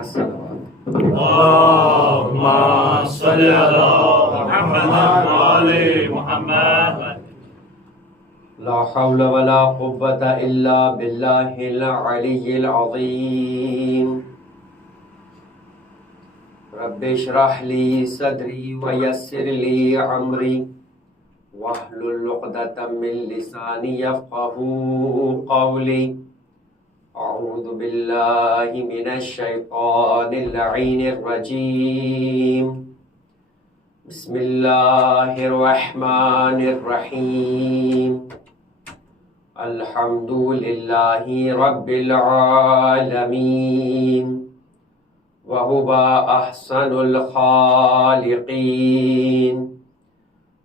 الصلوات اللهم صل على محمد وآل محمد. لا حول ولا قوة إلا بالله العلي العظيم. رب اشرح لي صدري ويسر لي أمري واحلل عقدة من لساني يفقهوا قولي. أعوذ بالله من الشيطان اللعين الرجيم. بسم الله الرحمن الرحيم. الحمد لله رب العالمين وهو أحسن الخالقين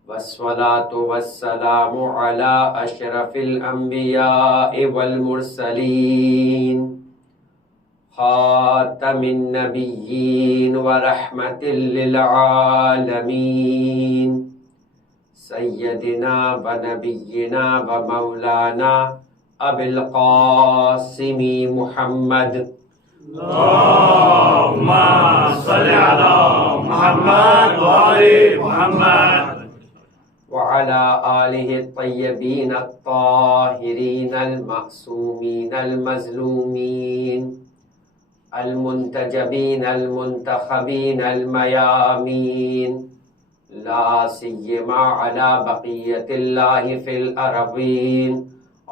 والصلاة والسلام على أشرف الأنبياء والمرسلين خاتم النبيين ورحمة للعالمين سيدنا ونبينا ومولانا أبي القاسم محمد. اللهم صل على محمد وآل محمد وعلى آله الطيبين الطاهرين المعصومين المظلومين المنتجبين المنتخبين الميامين لا سيما على بقية الله في الأرضين.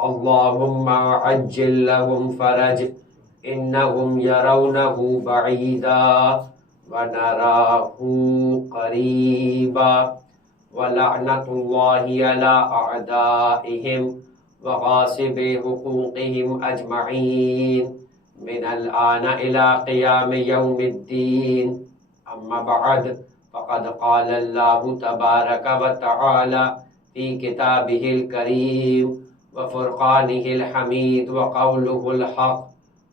اللهم عجل لهم فرج إنهم يرونه بعيدا ونراه قريبا ولعنة الله على أعدائهم وغاصب حقوقهم أجمعين من الآن إلى قيام يوم الدين. أما بعد فقد قال الله تبارك وتعالى في كتابه الكريم وفرقانه الحميد وقوله الحق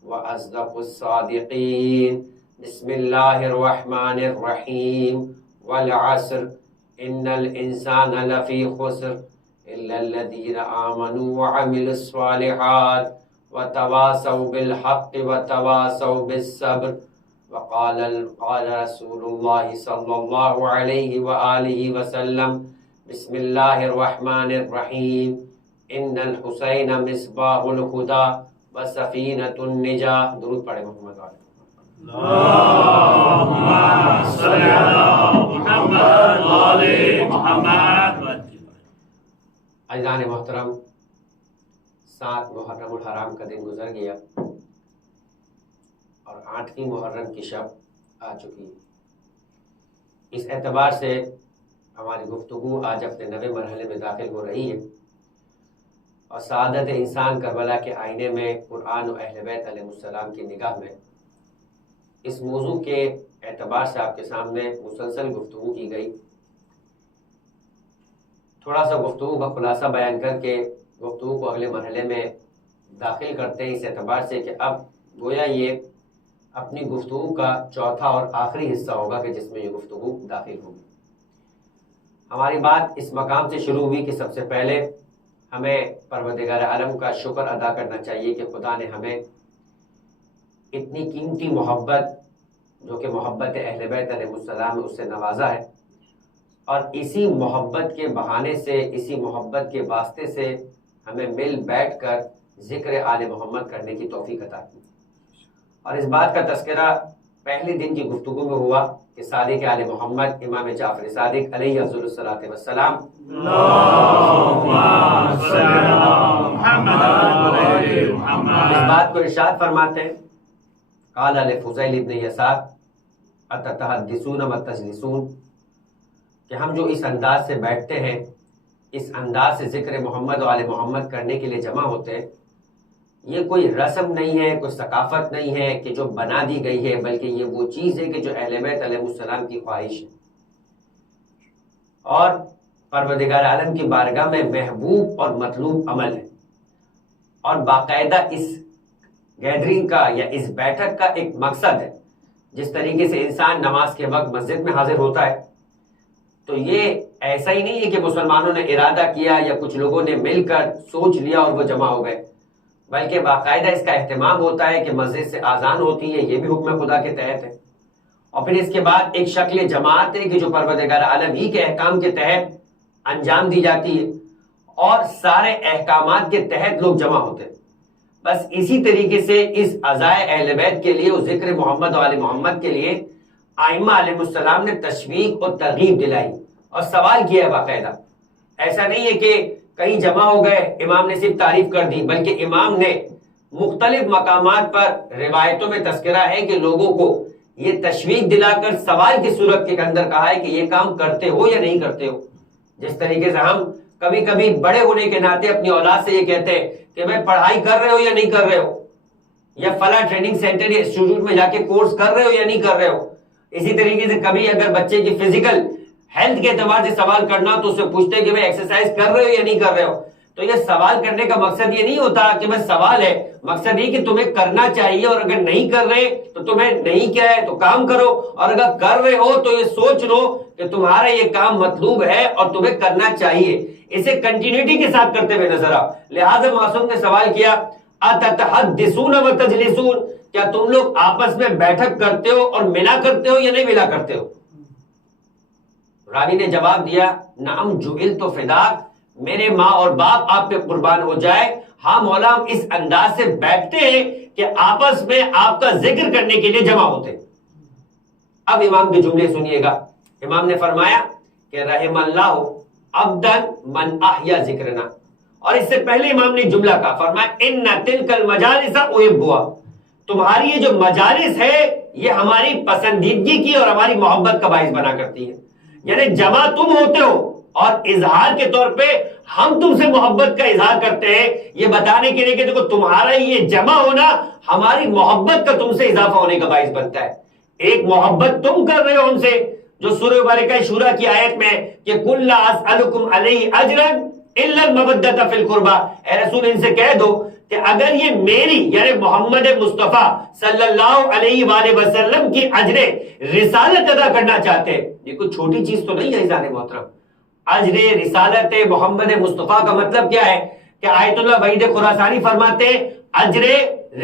وأصدق الصادقين. بسم الله الرحمن الرحيم. والعصر إن الإنسان لفي خسر إلا الذين آمنوا وعملوا الصالحات وتواصوا بالحق وتواصوا بالصبر. وقال رسول الله صلى الله عليه وآله وسلم بسم الله الرحمن الرحيم. إن الحسين مصباح الهدى وسفينة النجاة. درود پڑھیں محمد والے. اللهم صل على محمد وآل محمد. عزیزان محترم، 7 محرم الحرام کا دن گزر گیا اور 8ویں محرم کی شب آ چکی ہے. اس اعتبار سے ہماری گفتگو آج اپنے نئے مرحلے میں داخل ہو رہی ہے اور سعادت انسان کربلا کے آئینے میں قرآن و اہل بیت علیہ السلام کی نگاہ میں اس موضوع کے اعتبار سے آپ کے سامنے مسلسل گفتگو کی گئی. تھوڑا سا گفتگو کا خلاصہ بیان کر کے گفتگو کو اگلے مرحلے میں داخل کرتے ہیں، اس اعتبار سے کہ اب گویا یہ اپنی گفتگو کا چوتھا اور آخری حصہ ہوگا کہ جس میں یہ گفتگو داخل ہوگی. ہماری بات اس مقام سے شروع ہوئی کہ سب سے پہلے ہمیں پروردگار عالم کا شکر ادا کرنا چاہیے کہ خدا نے ہمیں اتنی قیمتی محبت جو کہ محبت اہل بیت علیہ السلام ہے اس سے نوازا ہے، اور اسی محبت کے بہانے سے، اسی محبت کے واسطے سے ہمیں مل بیٹھ کر ذکر آل محمد کرنے کی توفیق عطا کی. اور اس بات کا تذکرہ پہلے دن کی گفتگو میں ہوا کہ صادق آل محمد امام جعفر صادق علیہ افضل الصلاۃ والسلام اللهم صل على محمد وآل محمد. اس بات کو ارشاد فرماتے ہیں قال لفضیل ابن یسار اتتحدثون وتجلسون، کہ ہم جو اس انداز سے بیٹھتے ہیں، اس انداز سے ذکر محمد و آل محمد کرنے کے لیے جمع ہوتے ہیں، یہ کوئی رسم نہیں ہے، کوئی ثقافت نہیں ہے کہ جو بنا دی گئی ہے، بلکہ یہ وہ چیز ہے کہ جو اہل بیت علیہ السلام کی خواہش ہے اور پروردگار عالم کی بارگاہ میں محبوب اور مطلوب عمل ہے. اور باقاعدہ اس گیدرنگ کا یا اس بیٹھک کا ایک مقصد ہے. جس طریقے سے انسان نماز کے وقت مسجد میں حاضر ہوتا ہے تو یہ ایسا ہی نہیں ہے کہ مسلمانوں نے ارادہ کیا یا کچھ لوگوں نے مل کر سوچ لیا اور وہ جمع ہو گئے، بلکہ باقاعدہ اس کا اہتمام ہوتا ہے کہ مسجد سے اذان ہوتی ہے، یہ بھی حکم خدا کے تحت ہے، اور پھر اس کے بعد ایک شکل جماعت ہے کہ جو پروردگار عالم ہی کے احکام کے تحت انجام دی جاتی ہے، اور سارے احکامات کے تحت لوگ جمع ہوتے ہیں۔ بس اسی طریقے سے اس عزائے اہل بیت کے لیے اور ذکر محمد و آل محمد کے لیے ائمہ علیہ السلام نے تشویق اور ترغیب دلائی اور سوال کیا ہے باقاعدہ۔ ایسا نہیں ہے کہ کہیں جمع ہو گئے، امام نے صرف تعریف کر دی، بلکہ امام نے مختلف مقامات پر روایتوں میں تذکرہ ہے کہ لوگوں کو یہ تشویق دلا کر سوال کی صورت کے اندر کہا ہے کہ یہ کام کرتے ہو یا نہیں کرتے ہو۔ جس طریقے سے ہم کبھی کبھی بڑے ہونے کے ناطے اپنی اولاد سے یہ کہتے ہیں کہ بھائی پڑھائی کر رہے ہو یا نہیں کر رہے ہو، یا فلاں ٹریننگ سینٹر یا انسٹیٹیوٹ میں جا کے کورس کر رہے ہو یا نہیں کر رہے ہو۔ اسی طریقے سے کبھی اگر بچے کی فزیکل ہیلتھ کے اعتبار سے سوال کرنا تو اس سے پوچھتے ہیں کہ بھائی ایکسرسائز کر رہے ہو یا نہیں کر رہے ہو۔ تو یہ سوال کرنے کا مقصد یہ نہیں ہوتا کہ بس سوال ہے، مقصد یہ کہ تمہیں کرنا چاہیے، اور اگر نہیں کر رہے تو تمہیں نہیں کیا ہے تو کام کرو، اور اگر کر رہے ہو تو یہ سوچ لو کہ تمہارا یہ کام مطلوب ہے اور تمہیں کرنا چاہیے، اسے کنٹینیوٹی کے ساتھ کرتے ہوئے نظر آؤ۔ لہٰذا معصوم نے سوال کیا اتتحدثون وتجلسون، کیا تم لوگ آپس میں بیٹھک کرتے ہو اور ملا کرتے ہو یا نہیں ملا کرتے ہو؟ راوی نے جواب دیا نعم جعلت فداک، میرے ماں اور باپ آپ پہ قربان ہو جائے، ہاں مولا ہم اس انداز سے بیٹھتے ہیں کہ آپس میں آپ کا ذکر کرنے کے لیے جمع ہوتے۔ اب امام کے جملے سنیے گا۔ امام نے فرمایا کہ رحم اللہ عبدا من احیا ذکرنا، اور اس سے پہلے امام نے جملہ کہا، فرمایا ان تلک المجالس احبها، تمہاری یہ جو مجالس ہے یہ ہماری پسندیدگی کی اور ہماری محبت کا باعث بنا کرتی ہے، یعنی جمع تم ہوتے ہو اور اظہار کے طور پہ ہم تم سے محبت کا اظہار کرتے ہیں، یہ بتانے کے لیے کہ دیکھو تمہارا یہ جمع ہونا ہماری محبت کا تم سے اضافہ ہونے کا باعث بنتا ہے۔ ایک محبت تم کر رہے ہو ہم سے، جو سورہ مبارکہ شورا کی آیت میں کہ قل لا اسألکم علیہ اجرا الا المودۃ فی القربى، اے رسول ان سے کہہ دو کہ اگر یہ میری یعنی محمد مصطفیٰ صلی اللہ علیہ وآلہ وسلم کی اجر رسالت ادا کرنا چاہتے ہیں، یہ کوئی چھوٹی چیز تو نہیں ہے عزیزان محترم۔ اجر رسالت محمد مصطفیٰ کا مطلب کیا ہے کہ آیت اللہ وحید خراسانی فرماتے ہیں اجر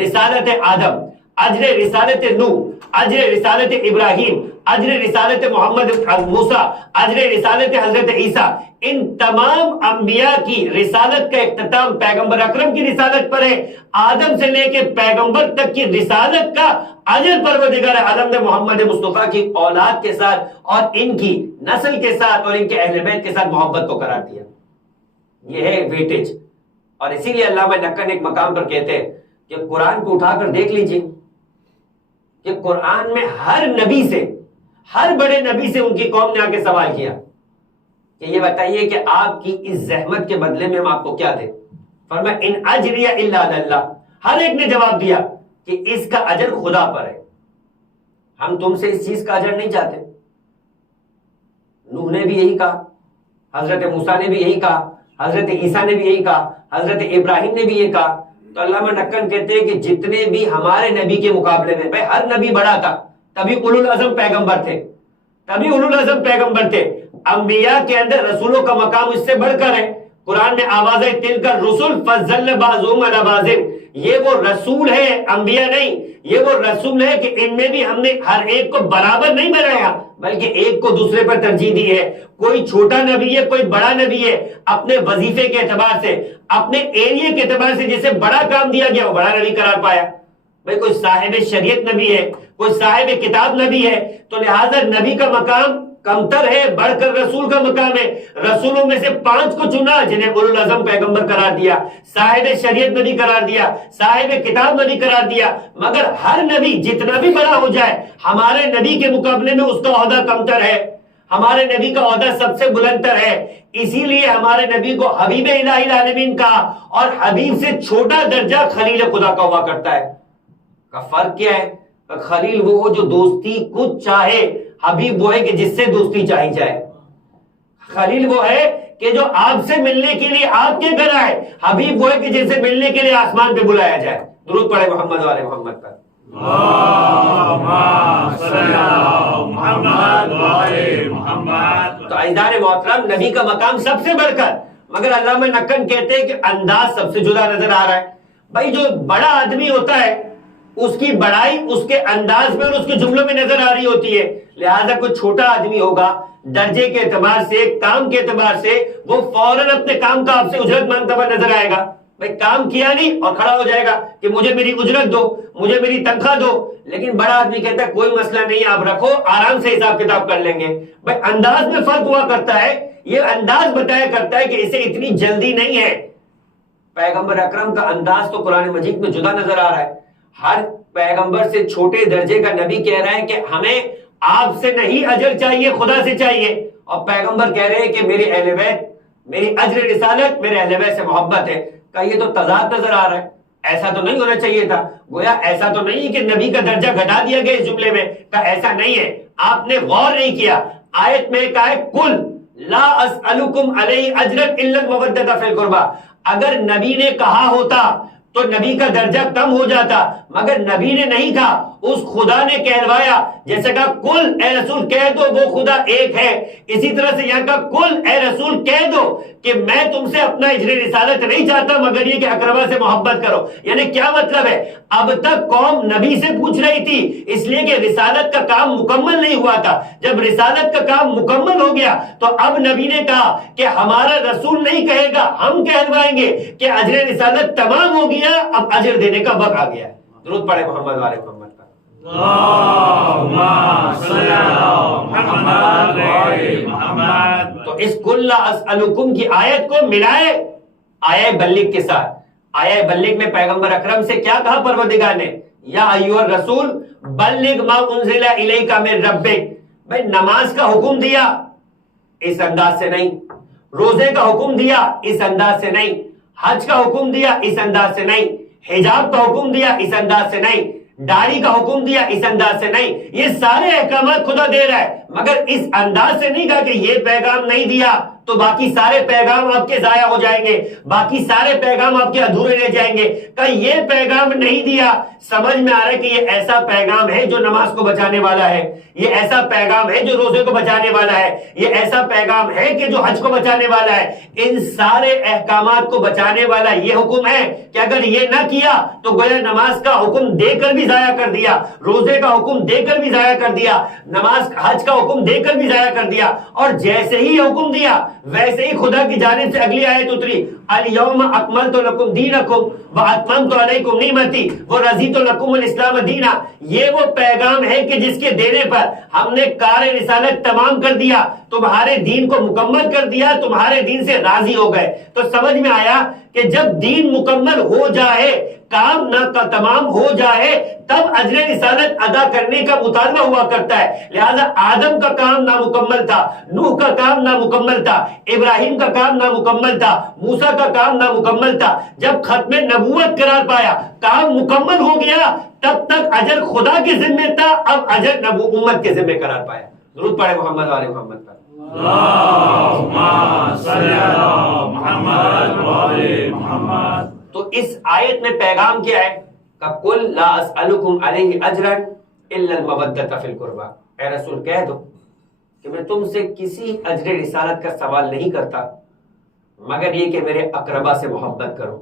رسالت آدم، اجر رسالت نوح، اجر رسالت ابراہیم، اجر رسالت محمد موسیٰ، اجر رسالت حضرت عیسیٰ، ان تمام انبیاء کی رسالت کا اختتام پیغمبر اکرم کی رسالت پر ہے۔ آدم سے لے کے پیغمبر تک کی رسالت کا اجر پروردگار عالم نے محمد مصطفیٰ کی اولاد کے ساتھ اور ان کی نسل کے ساتھ اور ان کے اہل بیت کے ساتھ محبت کو قرار دیا۔ یہ ہے ویٹیج، اور اسی لیے علامہ نقن ایک مقام پر کہتے ہیں کہ قرآن کو اٹھا کر دیکھ لیجئے کہ قرآن میں ہر نبی سے، ہر بڑے نبی سے ان کی قوم نے آ کے سوال کیا کہ یہ بتائیے کہ آپ کی اس زحمت کے بدلے میں ہم آپ کو کیا دیں؟ فرمایا ان اجریہ الا علی اللہ، ہر ایک نے جواب دیا کہ اس کا اجر خدا پر ہے، ہم تم سے اس چیز کا اجر نہیں چاہتے۔ نوح نے بھی یہی کہا، حضرت موسیٰ نے بھی یہی کہا، حضرت عیسیٰ نے بھی یہی کہا، حضرت ابراہیم نے بھی یہ کہا۔ تو علامہ نقن کہتے ہیں کہ جتنے بھی ہمارے نبی کے مقابلے میں، بھائی ہر نبی بڑا تھا، تبھی اولو العزم پیغمبر تھے، تبھی اولو العزم پیغمبر تھے۔ انبیاء کے اندر رسولوں کا مقام اس سے بڑھ کر ہے۔ قرآن میں آواز ہے تلک الرسل فضل بعضهم علی بعض، یہ وہ رسول ہے، انبیاء نہیں، یہ وہ رسول ہے کہ ان میں بھی ہم نے ہر ایک کو برابر نہیں بنایا بلکہ ایک کو دوسرے پر ترجیح دی ہے۔ کوئی چھوٹا نبی ہے، کوئی بڑا نبی ہے، اپنے وظیفے کے اعتبار سے، اپنے ایریے کے اعتبار سے جسے بڑا کام دیا گیا وہ بڑا نبی قرار پایا۔ بھائی کوئی صاحب شریعت نبی ہے، کوئی صاحب کتاب نبی ہے، تو لہٰذا نبی کا مقام کمتر ہے، بڑھ کر رسول کا مقام ہے۔ رسولوں میں سے 5 کو چنا جنہیں اولو العزم پیغمبر قرار دیا، صاحب شریعت نبی قرار دیا، صاحب کتاب نبی قرار دیا۔ مگر ہر نبی جتنا بھی بڑا ہو جائے ہمارے نبی کے مقابلے میں اس کا عہدہ کمتر ہے، ہمارے نبی کا عہدہ سب سے بلند تر ہے۔ اسی لیے ہمارے نبی کو حبیب الہی العالمین کہا، اور حبیب سے چھوٹا درجہ خلیل خدا کا ہوا کرتا ہے۔ کا فرق کیا ہے؟ خلیل وہ ہو جو دوستی کچھ چاہے، حبیب وہ ہے کہ جس سے دوستی چاہی جائے۔ خلیل وہ ہے کہ جو آپ سے ملنے کے لیے آپ کے گھر آئے، حبیب وہ ہے کہ جن سے ملنے کے لیے آسمان پہ بلایا جائے۔ درود پڑھے محمد والے محمد پر۔ تو عزیزان محترم، نبی کا مقام سب سے بڑھ کر، مگر علامہ نقن کہتے ہیں کہ انداز سب سے جدا نظر آ رہا ہے۔ بھائی جو بڑا آدمی ہوتا ہے اس کی بڑائی اس کے انداز میں اور اس کے جملوں میں نظر آ رہی ہوتی ہے، لہذا کوئی چھوٹا آدمی ہوگا درجے کے اعتبار سے، کام کے اعتبار سے، وہ فوراً اپنے کام کا آپ سے اجرت مانگتا ہوا نظر آئے گا. بھائی کام کیا نہیں اور کھڑا ہو جائے گا کہ مجھے میری اجرت دو، مجھے میری تنخواہ دو. لیکن بڑا آدمی کہتا ہے کوئی مسئلہ نہیں، آپ رکھو، آرام سے حساب کتاب کر لیں گے. بھائی انداز میں فرق ہوا کرتا ہے، یہ انداز بتایا کرتا ہے کہ اسے اتنی جلدی نہیں ہے. پیغمبر اکرم کا انداز تو قرآن مجید میں جدا نظر آ رہا ہے. ہر پیغمبر سے چھوٹے درجے کا نبی کہہ رہا ہے کہ ہمیں آپ سے نہیں اجر چاہیے، خدا سے چاہیے. اور پیغمبر کہہ رہے ہیں کہ میری اہل بیت، میری اجر رسالت میرے اہل بیت سے محبت ہے. کا یہ تو تضاد نظر آ رہا ہے. ایسا تو نہیں ہونا چاہیے تھا. گویا ایسا تو نہیں کہ نبی کا درجہ گھٹا دیا گیا اس جملے میں، کا ایسا نہیں ہے. آپ نے غور نہیں کیا. آیت میں کہا ہے کل لا اسألکم علیہ اجرا الا المودۃ فی القربى. اگر نبی نے کہا ہوتا تو نبی کا درجہ کم ہو جاتا، مگر نبی نے نہیں کہا، اس خدا نے کہلوایا. جیسے کہا کل اے رسول کہہ دو وہ خدا ایک ہے، اسی طرح سے یہاں کہا کل اے رسول کہہ دو کہ میں تم سے اپنا اجر رسالت نہیں چاہتا مگر یہ کہ اقربا سے محبت کرو. یعنی کیا مطلب ہے؟ اب تک قوم نبی سے پوچھ رہی تھی اس لیے کہ رسالت کا کام مکمل نہیں ہوا تھا. جب رسالت کا کام مکمل ہو گیا تو اب نبی نے کہا کہ ہمارا رسول نہیں کہے گا، ہم کہلوائیں گے کہ اجر رسالت تمام ہو گیا، اب اجر دینے کا وقت آ گیا. درود پڑھے محمد والے محمد پر. تو اس کل لا اسألکم کی آیت کو ملائے آیہ بلغ کے ساتھ. آیہ بلغ میں پیغمبر اکرم سے کیا کہا پروردگار نے؟ یا ایھا الرسول بلغ ما انزل الیک من ربک. بھائی نماز کا حکم دیا اس انداز سے نہیں، روزے کا حکم دیا اس انداز سے نہیں، حج کا حکم دیا اس انداز سے نہیں، حجاب کا حکم دیا اس انداز سے نہیں، داڑھی کا حکم دیا اس انداز سے نہیں. یہ سارے احکامات خدا دے رہا ہے مگر اس انداز سے نہیں کہا کہ یہ پیغام نہیں دیا تو باقی سارے پیغام آپ کے ضائع ہو جائیں گے، باقی سارے پیغام آپ کے ادھورے رہ جائیں گے. کہ یہ پیغام نہیں دیا، سمجھ میں آ رہا ہے کہ یہ ایسا پیغام ہے جو نماز کو بچانے والا ہے، یہ ایسا پیغام ہے جو روزے کو بچانے والا ہے، یہ ایسا پیغام ہے کہ جو حج کو بچانے والا ہے. ان سارے احکامات کو بچانے والا یہ حکم ہے کہ اگر یہ نہ کیا تو گویا نماز کا حکم دے کر بھی ضائع کر دیا، روزے کا حکم دے کر بھی ضائع کر دیا، نماز حج کا حکم دے کر بھی ضائع کر دیا. اور جیسے ہی حکم دیا ویسے ہی خدا کی جانب سے اگلی آیت اتری الیوم اکملت لکم دینکم واتممت علیکم نعمتی ورضیت لکم الاسلام دینا. یہ وہ پیغام ہے کہ جس کے دینے پر ہم نے کار رسالت تمام کر دیا، تمہارے دین کو مکمل کر دیا، تمہارے دین سے راضی ہو گئے. تو سمجھ میں آیا کہ جب دین مکمل ہو جائے، کام نہ تمام ہو جائے، تب اجر رسالت ادا کرنے کا مطالبہ ہوا کرتا ہے. لہذا آدم کا کام نامکمل تھا، نوح کا کام نامکمل تھا، ابراہیم کا کام نامکمل تھا، موسیٰ کا کام نامکمل تھا. جب ختم نبوت قرار پایا، کام مکمل ہو گیا، تب تک اجر خدا کے ذمہ تھا، اب اجر امت کے ذمہ قرار پایا. درود پڑھے محمد والے محمد پر. اللهم صل على محمد وعلى محمد. تو اس آیت میں پیغام کیا ہے؟ کہ قل لا اسألکم علیہ اجرا الا المودۃ فی القربى. اے رسول کہہ دو کہ میں تم سے کسی اجر رسالت کا سوال نہیں کرتا مگر یہ کہ میرے اقربا سے محبت کرو.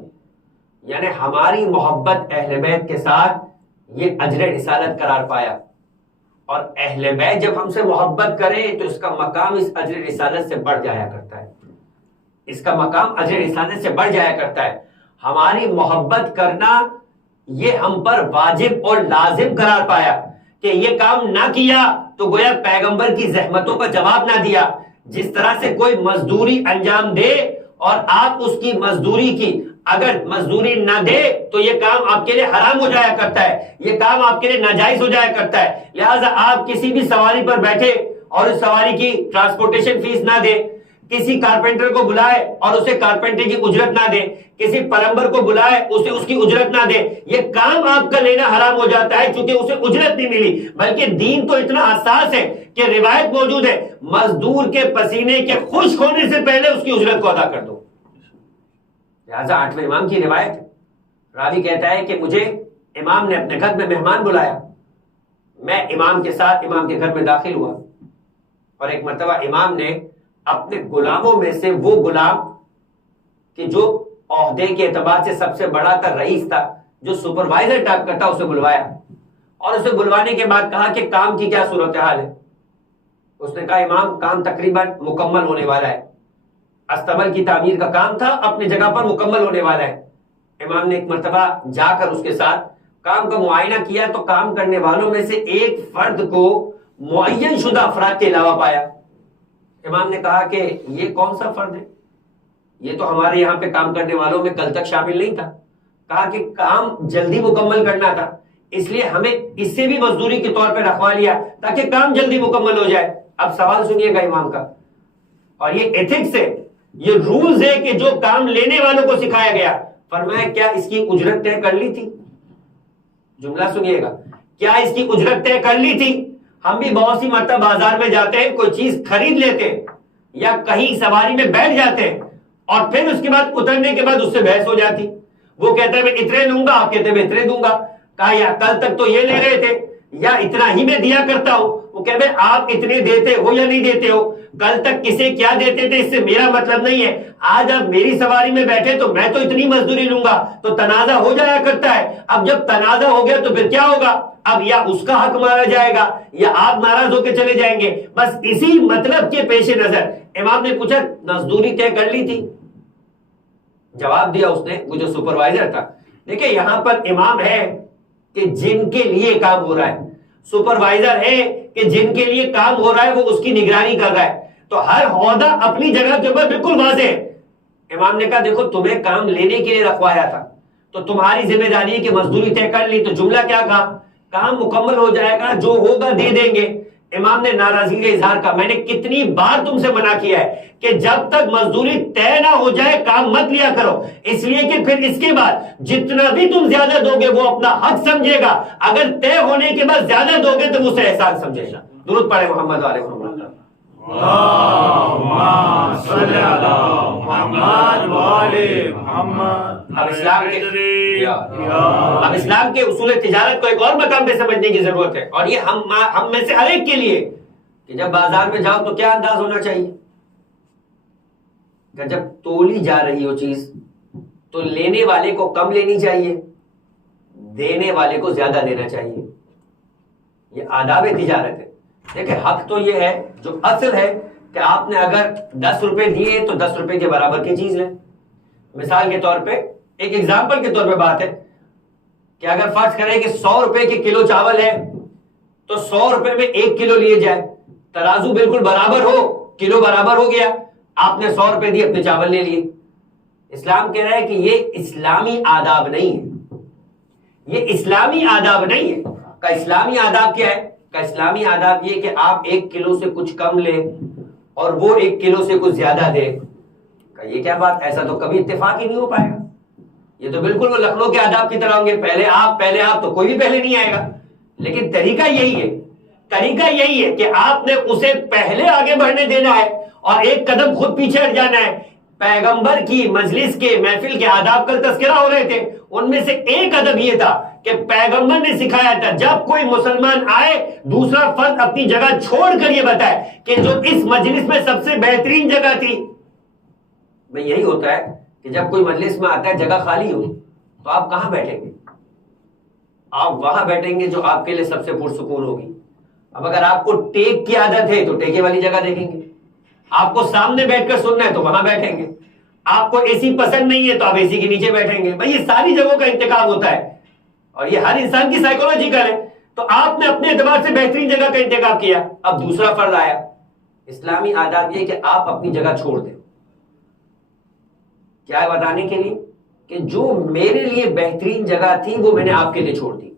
یعنی ہماری محبت اہل بیت کے ساتھ یہ اجر رسالت قرار پایا. اور اہل بیت جب ہم سے محبت کریں تو اس کا مقام اس اجر رسالت سے بڑھ جایا کرتا ہے، اس کا مقام اجر رسالت سے بڑھ جایا کرتا ہے. ہماری محبت کرنا یہ ہم پر واجب اور لازم قرار پایا کہ یہ کام نہ کیا تو گویا پیغمبر کی زحمتوں کا جواب نہ دیا. جس طرح سے کوئی مزدوری انجام دے اور آپ اس کی مزدوری کی اگر مزدوری نہ دے تو یہ کام آپ کے لیے حرام ہو جایا کرتا ہے، یہ کام آپ کے لیے ناجائز ہو جایا کرتا ہے. لہٰذا آپ کسی بھی سواری پر بیٹھے اور اس سواری کی ٹرانسپورٹیشن فیس نہ دے، کسی کارپینٹر کو بلائے اور اسے کارپینٹر کی اجرت نہ دے، کسی پلمبر کو بلائے اسے اس کی اجرت نہ دے، یہ کام آپ کا لینا حرام ہو جاتا ہے کیونکہ اسے اجرت نہیں ملی. بلکہ دین تو اتنا حساس ہے کہ روایت موجود ہے مزدور کے پسینے کے خشک ہونے سے پہلے اس کی اجرت کو ادا کر دو. لہٰذا 8ویں امام کی روایت ہے، راوی کہتا ہے کہ مجھے امام نے اپنے گھر میں مہمان بلایا، میں امام کے ساتھ امام کے گھر میں داخل ہوا اور ایک مرتبہ امام نے اپنے غلاموں میں سے وہ غلام کہ جو عہدے کے اعتبار سے سب سے بڑا تر رئیس تھا، جو سپروائزر ٹائپ کا تھا، اسے بلوایا اور اسے بلوانے کے بعد کہا کہ کام کی کیا صورتحال ہے؟ اس نے کہا امام کام تقریباً مکمل ہونے والا ہے، استبل کی تعمیر کا کام تھا، اپنی جگہ پر مکمل ہونے والا ہے۔ امام نے ایک مرتبہ جا کر اس کے ساتھ کام کا معائنہ کیا تو کام کرنے والوں میں سے ایک فرد کو معین شدہ افراد کے علاوہ پایا۔ امام نے کہا کہ یہ کون سا فرد ہے؟ یہ تو ہمارے یہاں پہ کام کرنے والوں میں کل تک شامل نہیں تھا۔ کہا کہ کام جلدی مکمل کرنا تھا، اس لیے ہمیں اس سے بھی مزدوری کے طور پہ رکھوا لیا تاکہ کام جلدی مکمل ہو جائے۔ اب سوال سنیے گا امام کا، اور یہ ایتھکس ہے، یہ رولز ہے کہ جو کام لینے والوں کو سکھایا گیا۔ فرمایا کیا اس کی اجرت طے کر لی تھی؟ جملہ سنیے گا، کیا اس کی اجرت طے کر لی تھی؟ ہم بھی بہت سی مرتبہ بازار میں جاتے ہیں، کوئی چیز خرید لیتے یا کہیں سواری میں بیٹھ جاتے ہیں اور پھر اس کے بعد اترنے کے بعد اس سے بحث ہو جاتی۔ وہ کہتا ہے میں اتنے لوں گا، آپ کہتے ہیں میں اتنے دوں گا۔ کہا یا کل تک تو یہ لے رہے تھے یا اتنا ہی میں دیا کرتا ہوں۔ وہ کہتے ہیں آپ اتنے دیتے ہو یا نہیں دیتے ہو، کل تک کسے کیا دیتے تھے اس سے میرا مطلب نہیں ہے، آج آپ میری سواری میں بیٹھے تو میں تو اتنی مزدوری لوں گا۔ تو تنازع ہو جایا کرتا ہے۔ اب جب تنازع ہو گیا تو پھر کیا ہوگا؟ اب یا اس کا حق مارا جائے گا یا آپ ناراض ہو کے چلے جائیں گے۔ بس اسی مطلب کے پیش نظر امام نے پوچھا مزدوری طے کر لی تھی؟ جواب دیا اس نے، وہ جو سپروائزر تھا۔ دیکھیں یہاں پر امام ہے کہ جن کے لیے کام ہو رہا ہے، سپروائزر ہے کہ جن کے لیے کام ہو رہا ہے وہ اس کی نگرانی کر رہا ہے، تو ہر عہدہ اپنی جگہ کے اوپر بالکل واضح ہے۔ امام نے کہا دیکھو تمہیں کام لینے کے لیے رکھوایا تھا تو تمہاری ذمہ داری ہے کہ مزدوری طے کر لی، تو جملہ کیا کہا؟ کام مکمل ہو جائے گا، جو ہوگا دے دیں گے۔ امام نے ناراضگی کا اظہار کہا میں نے کتنی بار تم سے منع کیا ہے کہ جب تک مزدوری طے نہ ہو جائے کام مت لیا کرو، اس لیے کہ پھر اس کے بعد جتنا بھی تم زیادہ دو گے وہ اپنا حق سمجھے گا، اگر طے ہونے کے بعد زیادہ دو گے تو وہ اسے احسان سمجھے گا۔ درود پڑھے محمد علیہ محمد۔ اللهم صل على محمد وآل محمد۔ اب اسلام کے اصول تجارت کو ایک اور مقام پہ سمجھنے کی ضرورت ہے، اور یہ ہم میں سے ہر ایک کے لیے کہ جب بازار میں جاؤ تو کیا انداز ہونا چاہیے کہ جب تولی جا رہی ہو چیز تو لینے والے کو کم لینی چاہیے، دینے والے کو زیادہ دینا چاہیے۔ یہ آداب تجارت ہے۔ دیکھیں حق تو یہ ہے، جو اصل ہے کہ آپ نے اگر 10 روپے دیے تو 10 روپے کے برابر کی چیز لیں۔ مثال کے طور پہ ایک ایگزامپل کے طور پہ بات ہے کہ اگر فرض کریں کہ 100 روپے کے کلو چاول ہے تو 100 روپے میں 1 کلو لیے جائے، ترازو بالکل برابر ہو، کلو برابر ہو گیا، آپ نے 100 روپے دیے، اپنے چاول لے لیے۔ اسلام کہہ رہا ہے کہ یہ اسلامی آداب نہیں ہے، یہ اسلامی آداب نہیں ہے۔ کا اسلامی آداب کیا ہے؟ کا اسلامی آداب یہ کہ آپ 1 کلو سے کچھ کم لیں اور وہ 1 کلو سے کچھ زیادہ دے۔ یہ کیا بات، ایسا تو کبھی اتفاق ہی نہیں ہو پائے گا۔ یہ تو بالکل وہ لکھنؤ کے آداب کی طرح ہوں گے، پہلے آپ تو کوئی بھی پہلے نہیں آئے گا۔ لیکن طریقہ یہی ہے، طریقہ یہی ہے کہ آپ نے اسے پہلے آگے بڑھنے دینا ہے اور ایک قدم خود پیچھے ہٹ جانا ہے۔ پیغمبر کی مجلس کے محفل کے آداب کا تذکرہ ہو رہے تھے، ان میں سے ایک ادب یہ تھا کہ پیغمبر نے سکھایا تھا جب کوئی مسلمان آئے دوسرا فرد اپنی جگہ چھوڑ کر یہ بتائے کہ جو اس مجلس میں سب سے بہترین جگہ تھی۔ میں یہی ہوتا ہے کہ جب کوئی مجلس میں آتا ہے جگہ خالی ہو تو آپ کہاں بیٹھیں گے؟ آپ وہاں بیٹھیں گے جو آپ کے لیے سب سے پرسکون ہوگی۔ اب اگر آپ کو ٹیک کی عادت ہے تو ٹیکے والی جگہ دیکھیں گے، آپ کو سامنے بیٹھ کر سننا ہے تو وہاں بیٹھیں گے، آپ کو اے سی پسند نہیں ہے تو آپ اے سی کے نیچے بیٹھیں گے۔ بھائی یہ ساری جگہوں کا انتخاب ہوتا ہے اور یہ ہر انسان کی سائیکولوجیکل ہے، تو آپ نے اپنے اعتبار سے بہترین جگہ کا انتخاب کیا۔ اب دوسرا فرض آیا، اسلامی آداب یہ کہ آپ اپنی جگہ چھوڑ دیں۔ کیا ہے؟ بتانے کے لیے کہ جو میرے لیے بہترین جگہ تھی وہ میں نے آپ کے لیے چھوڑ دی،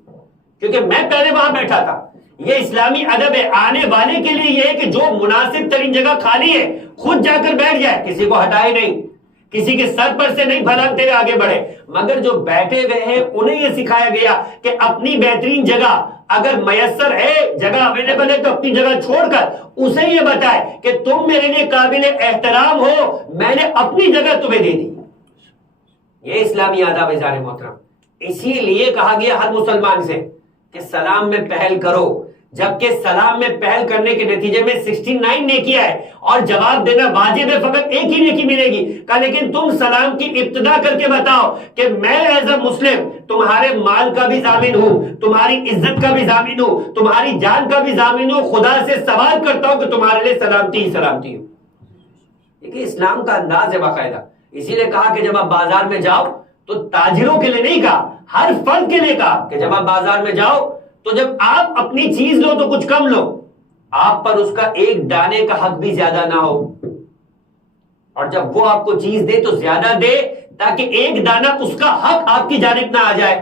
کیونکہ میں پہلے وہاں بیٹھا تھا۔ یہ اسلامی ادب ہے، آنے والے کے لیے یہ ہے کہ جو مناسب ترین جگہ خالی ہے خود جا کر بیٹھ جائے، کسی کو ہٹائے نہیں، کسی کے سر پر سے نہیں پھلانگتے ہوئے آگے بڑھے۔ مگر جو بیٹھے ہوئے ہیں انہیں یہ سکھایا گیا کہ اپنی بہترین جگہ اگر میسر ہے، جگہ اویلیبل ہے، تو اپنی جگہ چھوڑ کر اسے یہ بتائے کہ تم میرے لیے قابل احترام ہو، میں نے اپنی جگہ تمہیں دے دی۔ یہ اسلامی آداب ہے جان محترم۔ اسی لیے کہا گیا ہر مسلمان سے کہ سلام میں پہل کرو، جبکہ سلام میں پہل کرنے کے نتیجے میں 69 نیکیاں ہے اور جواب دینا واجب ہے، فقط ایک ہی نیکی ملے گی۔ کہا لیکن تم سلام کی ابتدا کر کے بتاؤ کہ میں ایز اے مسلم تمہارے مال کا بھی ضامن ہوں، تمہاری عزت کا بھی ضامن ہوں، تمہاری جان کا بھی ضامن ہوں، خدا سے سوال کرتا ہوں کہ تمہارے لیے سلامتی ہی سلامتی ہو۔ دیکھیں اسلام کا انداز ہے باقاعدہ، اسی لیے کہا کہ جب آپ بازار میں جاؤ تو تاجروں کے لیے نہیں کہا، ہر فرد کے لیے کہا کہ جب آپ بازار میں جاؤ تو جب آپ اپنی چیز لو تو کچھ کم لو، آپ پر اس کا ایک دانے کا حق بھی زیادہ نہ ہو، اور جب وہ آپ کو چیز دے تو زیادہ دے تاکہ ایک دانہ اس کا حق آپ کی جانب نہ آ جائے،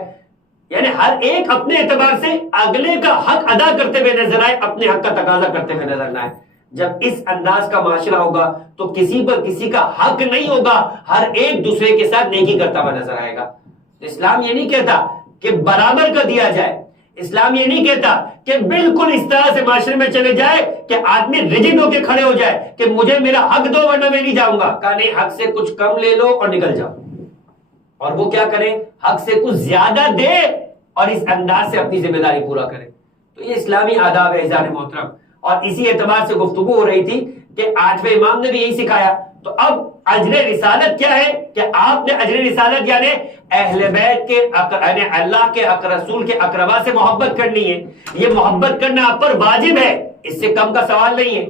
یعنی ہر ایک اپنے اعتبار سے اگلے کا حق ادا کرتے ہوئے نظر آئے، اپنے حق کا تقاضا کرتے ہوئے نظر نہ آئے۔ جب اس انداز کا معاشرہ ہوگا تو کسی پر کسی کا حق نہیں ہوگا، ہر ایک دوسرے کے ساتھ نیکی کرتا ہوا نظر آئے گا۔ اسلام یہ نہیں کہتا کہ برابر کا دیا جائے، اسلام یہ نہیں کہتا کہ بالکل اس طرح سے معاشرے میں چلے جائے کہ آدمی ریجڈ ہو کے کھڑے ہو جائے کہ مجھے میرا حق دو ورنہ میں نہیں جاؤں گا۔ کہا نہیں، حق سے کچھ کم لے لو اور نکل جاؤ، اور وہ کیا کرے، حق سے کچھ زیادہ دے اور اس انداز سے اپنی ذمہ داری پورا کرے۔ تو یہ اسلامی آداب ہے عزیزان محترم، اور اسی اعتبار سے گفتگو ہو رہی تھی کہ 8ویں امام نے بھی یہی سکھایا۔ تو اب اجر رسالت کیا ہے کہ آپ نے اجر رسالت یعنی اہل بیت کے یعنی اللہ کے رسول کے اقربا سے محبت کرنی ہے، یہ محبت کرنا آپ پر واجب ہے، اس سے کم کا سوال نہیں ہے،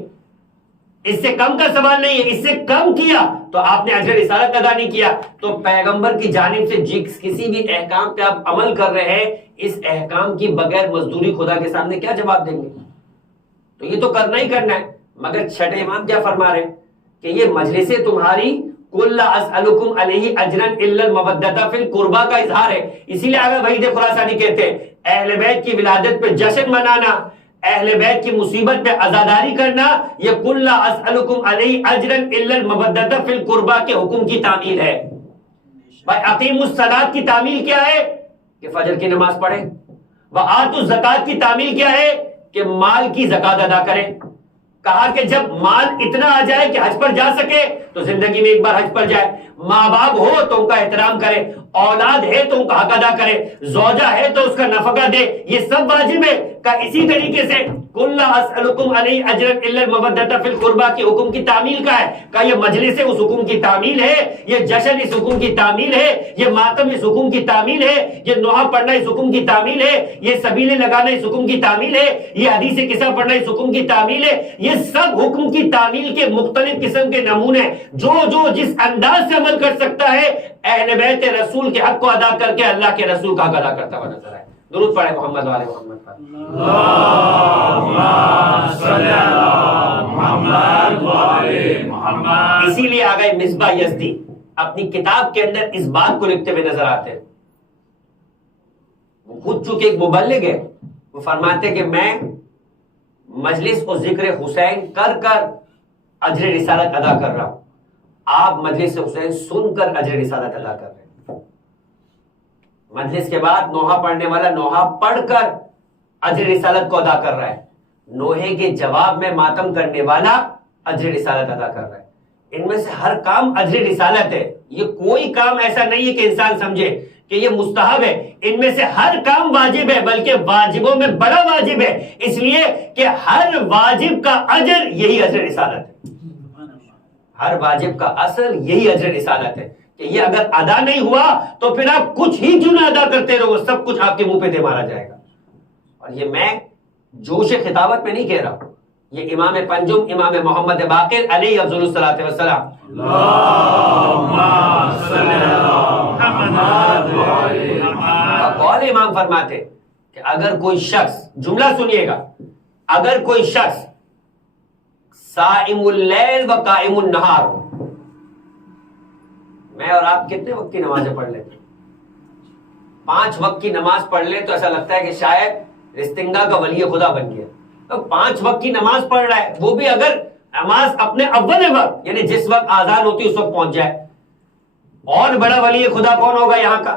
اس سے کم کا سوال نہیں ہے، اس سے کم کیا تو آپ نے اجر رسالت ادا نہیں کیا۔ تو پیغمبر کی جانب سے کسی بھی احکام پہ آپ عمل کر رہے ہیں، اس احکام کی بغیر مزدوری خدا کے سامنے کیا جواب دیں گے؟ تو یہ تو کرنا ہی کرنا ہے۔ مگر چھٹے امام کیا فرما رہے ہیں کہ یہ مجلس تمہاری کل اسألکم علیہ اجرا الا المودۃ فی القربہ کا اظہار ہے۔ اسی لیے آگے وحید خراسانی کہتے ہیں اہل بیت کی ولادت پہ جشن منانا، اہل بیت کی مصیبت پہ عزاداری کرنا، یہ کل اسألکم علیہ اجرا الا المودۃ فی القربہ کے حکم کی تعمیل ہے۔ بھائی اقیموا الصلاۃ کی تعمیل کیا ہے کہ فجر کی نماز پڑھیں، وآتوا الزکوٰۃ کی تعمیل کیا ہے کہ مال کی زکات ادا کریں۔ کہا کہ جب مال اتنا آ جائے کہ حج پر جا سکے تو زندگی میں ایک بار حج پر جائے، ماں باپ ہو تو ان کا احترام کرے، اولاد ہے تو ان کا حق ادا کرے، زوجہ ہے تو اس کا نفقہ دے، یہ سب واجب ہے۔ کہ اسی طریقے سے کل اسألکم علیہ اجرا الا المودۃ فی القربہ کے حکم کی تعمیل کا ہے، کہ یہ مجلس اس حکم کی تعمیل ہے، یہ جشن اس حکم کی تعمیل ہے، یہ ماتم اس حکم کی تعمیل ہے، یہ نوحہ پڑھنا اس حکم کی تعمیل ہے، یہ سبیلے لگانا اس حکم کی تعمیل ہے، یہ حدیث قصہ پڑھنا اس حکم کی تعمیل ہے۔ یہ سب حکم کی تعمیل کے مختلف قسم کے نمونے، جو جس انداز سے عمل کر سکتا ہے اہل بیت رسول کے حق کو ادا کر کے اللہ کے رسول کا حق ادا کرتا ہوا نظر آئے۔ درود پڑھے محمد وعلى محمد پر۔ اللهم صل على محمد وعلى محمد۔ اسی لیے آگئے مصباح یزدی اپنی کتاب کے اندر اس بات کو لکھتے ہوئے نظر آتے ہیں، وہ خود چونکہ ایک مبلغ ہے، وہ فرماتے ہیں کہ میں مجلس اور ذکر حسین کر کر اجر رسالت ادا کر رہا ہوں، آپ مجلس حسین سن کر اجر رسالت ادا کر رہے ہیں۔ مجلس کے بعد نوحہ پڑھنے والا نوحہ پڑھ کر اجر رسالت کو ادا کر رہا ہے، نوحے کے جواب میں ماتم کرنے والا اجر رسالت ادا کر رہا ہے۔ ان میں سے ہر کام اجر رسالت ہے، یہ کوئی کام ایسا نہیں ہے کہ انسان سمجھے کہ یہ مستحب ہے، ان میں سے ہر کام واجب ہے، بلکہ واجبوں میں بڑا واجب ہے، اس لیے کہ ہر واجب کا اجر یہی اجر رسالت ہے، ہر واجب کا اصل یہی اجر رسالت ہے کہ یہ اگر ادا نہیں ہوا تو پھر آپ کچھ ہی کیوں نہ ادا کرتے رہو، سب کچھ آپ کے منہ پہ دے مارا جائے گا۔ اور یہ میں جوش خطابت میں نہیں کہہ رہا ہوں، یہ امام پنجم امام محمد باقر علیہ افضل الصلاۃ والسلام اللهم صل على محمد وعلى محمد۔ قول امام فرماتے کہ اگر کوئی شخص، جملہ سنیے گا، اگر کوئی شخص صائم اللیل و قائم النہار، میں اور آپ کتنے وقت کی نمازیں پڑھ لیتے ہیں؟ 5 وقت کی نماز پڑھ لے تو ایسا لگتا ہے کہ شاید رستنگا کا ولی خدا بن گیا۔ تو 5 وقت کی نماز پڑھ رہا ہے، وہ بھی اگر نماز اپنے اول وقت یعنی جس وقت آذان ہوتی اس وقت پہنچ جائے، اور بڑا ولی خدا کون ہوگا یہاں کا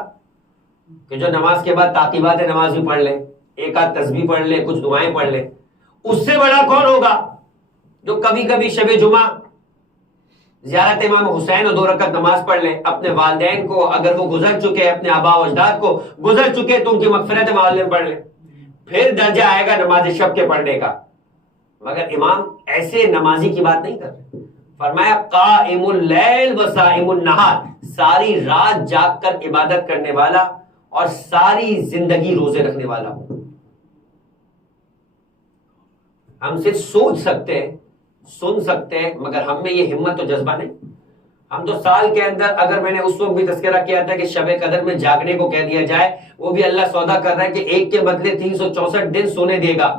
کہ جو نماز کے بعد تعقیبات نماز بھی پڑھ لے، ایک آدھ تسبیح پڑھ لے، کچھ دعائیں پڑھ لے۔ اس سے بڑا کون ہوگا جو کبھی کبھی شب جمعہ زیارت امام حسین اور 2 رکعت نماز پڑھ لیں، اپنے والدین کو اگر وہ گزر چکے، اپنے آبا و اجداد کو گزر چکے تو ان کی مغفرت معلم پڑھ لیں۔ پھر درجہ آئے گا نماز شب کے پڑھنے کا. مگر امام ایسے نمازی کی بات نہیں کر رہے. فرمایا قائم اللیل و صائم النہار, ساری رات جاگ کر عبادت کرنے والا اور ساری زندگی روزے رکھنے والا. ہم صرف سوچ سکتے ہیں, سن سکتے ہیں, مگر ہم میں یہ ہمت و جذبہ نہیں. ہم تو سال کے اندر, اگر میں نے اس وقت بھی تذکرہ کیا تھا کہ شب قدر میں جاگنے کو کہہ دیا جائے, وہ بھی اللہ سودا کر رہا ہے کہ ایک کے بدلے 364 دن سونے دے گا,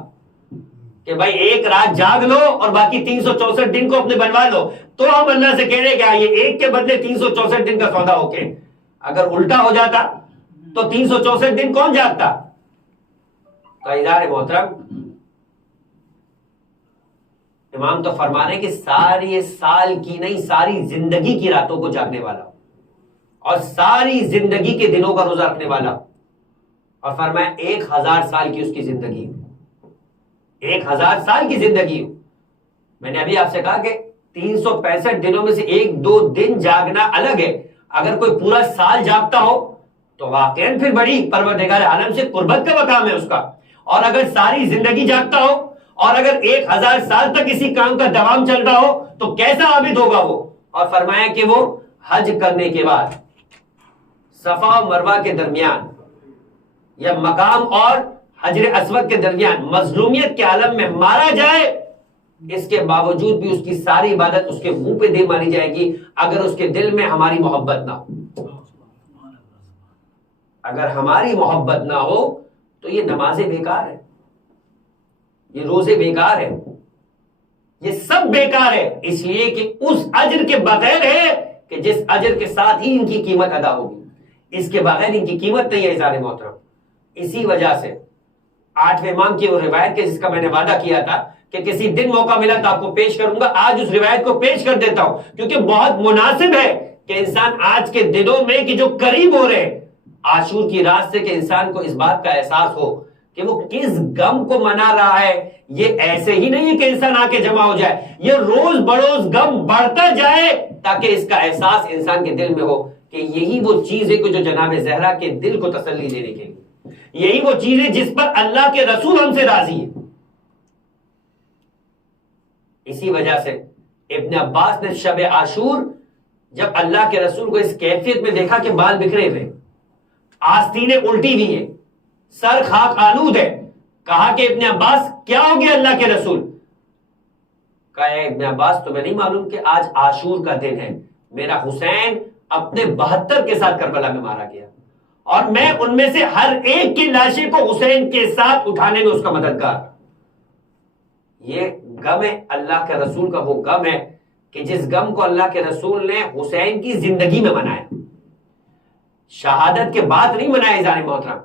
کہ بھائی ایک رات جاگ لو اور باقی 364 دن کو اپنے بنوا لو. تو ہم اللہ سے کہہ رہے کہ یہ ایک کے بدلے 364 دن کا سودا ہو کے. اگر الٹا ہو جاتا تو 364 دن کون جاگتا؟ تو عزیزان محترم, امام تو فرما رہے ہیں کہ ساری سال کی نہیں, ساری زندگی کی راتوں کو جاگنے والا اور ساری زندگی کے دنوں کا روزہ رکھنے والا. اور فرمایا 1000 سال کی اس کی زندگی, 1000 سال کی زندگی. میں نے ابھی آپ سے کہا کہ 365 دنوں میں سے 1-2 دن جاگنا الگ ہے. اگر کوئی پورا سال جاگتا ہو تو واقعاً پھر بڑی پروردگار عالم سے قربت کا مقام ہے اس کا. اور اگر ساری زندگی جاگتا ہو اور اگر 1000 سال تک اسی کام کا دوام چل رہا ہو تو کیسا عابد ہوگا وہ. اور فرمایا کہ وہ حج کرنے کے بعد صفا و مروہ کے درمیان یا مقام اور حجر اسود کے درمیان مظلومیت کے عالم میں مارا جائے, اس کے باوجود بھی اس کی ساری عبادت اس کے منہ پہ دے مانی جائے گی اگر اس کے دل میں ہماری محبت نہ ہو. اگر ہماری محبت نہ ہو تو یہ نمازیں بیکار ہے, یہ روزے بیکار ہے, یہ سب بیکار ہے. اس لیے کہ اس اجر کے بغیر ہے کہ جس اجر کے ساتھ ہی ان کی قیمت ادا ہوگی, اس کے بغیر ان کی قیمت نہیں ہے عزیزان محترم. اسی وجہ سے 8ویں امام کی وہ روایت کے جس کا میں نے وعدہ کیا تھا کہ کسی دن موقع ملا تو آپ کو پیش کروں گا, آج اس روایت کو پیش کر دیتا ہوں, کیونکہ بہت مناسب ہے کہ انسان آج کے دنوں میں کہ جو قریب ہو رہے عاشور کی رات سے, کہ انسان کو اس بات کا احساس ہو کہ وہ کس غم کو منا رہا ہے. یہ ایسے ہی نہیں ہے کہ انسان آ کے جمع ہو جائے, یہ روز بروز غم بڑھتا جائے تاکہ اس کا احساس انسان کے دل میں ہو کہ یہی وہ چیز ہے کہ جو جناب زہرا کے دل کو تسلی دینے کے لیے, یہی وہ چیز ہے جس پر اللہ کے رسول ہم سے راضی ہے. اسی وجہ سے ابن عباس نے شب عاشور جب اللہ کے رسول کو اس کیفیت میں دیکھا کہ بال بکھرے ہوئے, آستینیں الٹی ہوئی ہیں, سر خاک آلود ہے, کہا کہ ابن عباس کیا ہو گیا اللہ کے رسول؟ کہا ابن عباس تمہیں نہیں معلوم کہ آج عاشور کا دن ہے, میرا حسین اپنے 72 کے ساتھ کربلا میں مارا گیا اور میں ان میں سے ہر ایک کی لاشیں کو حسین کے ساتھ اٹھانے میں اس کا مددگار. یہ غم ہے اللہ کے رسول کا, وہ غم ہے کہ جس غم کو اللہ کے رسول نے حسین کی زندگی میں منایا, شہادت کے بعد نہیں منایا عزیزان محترم,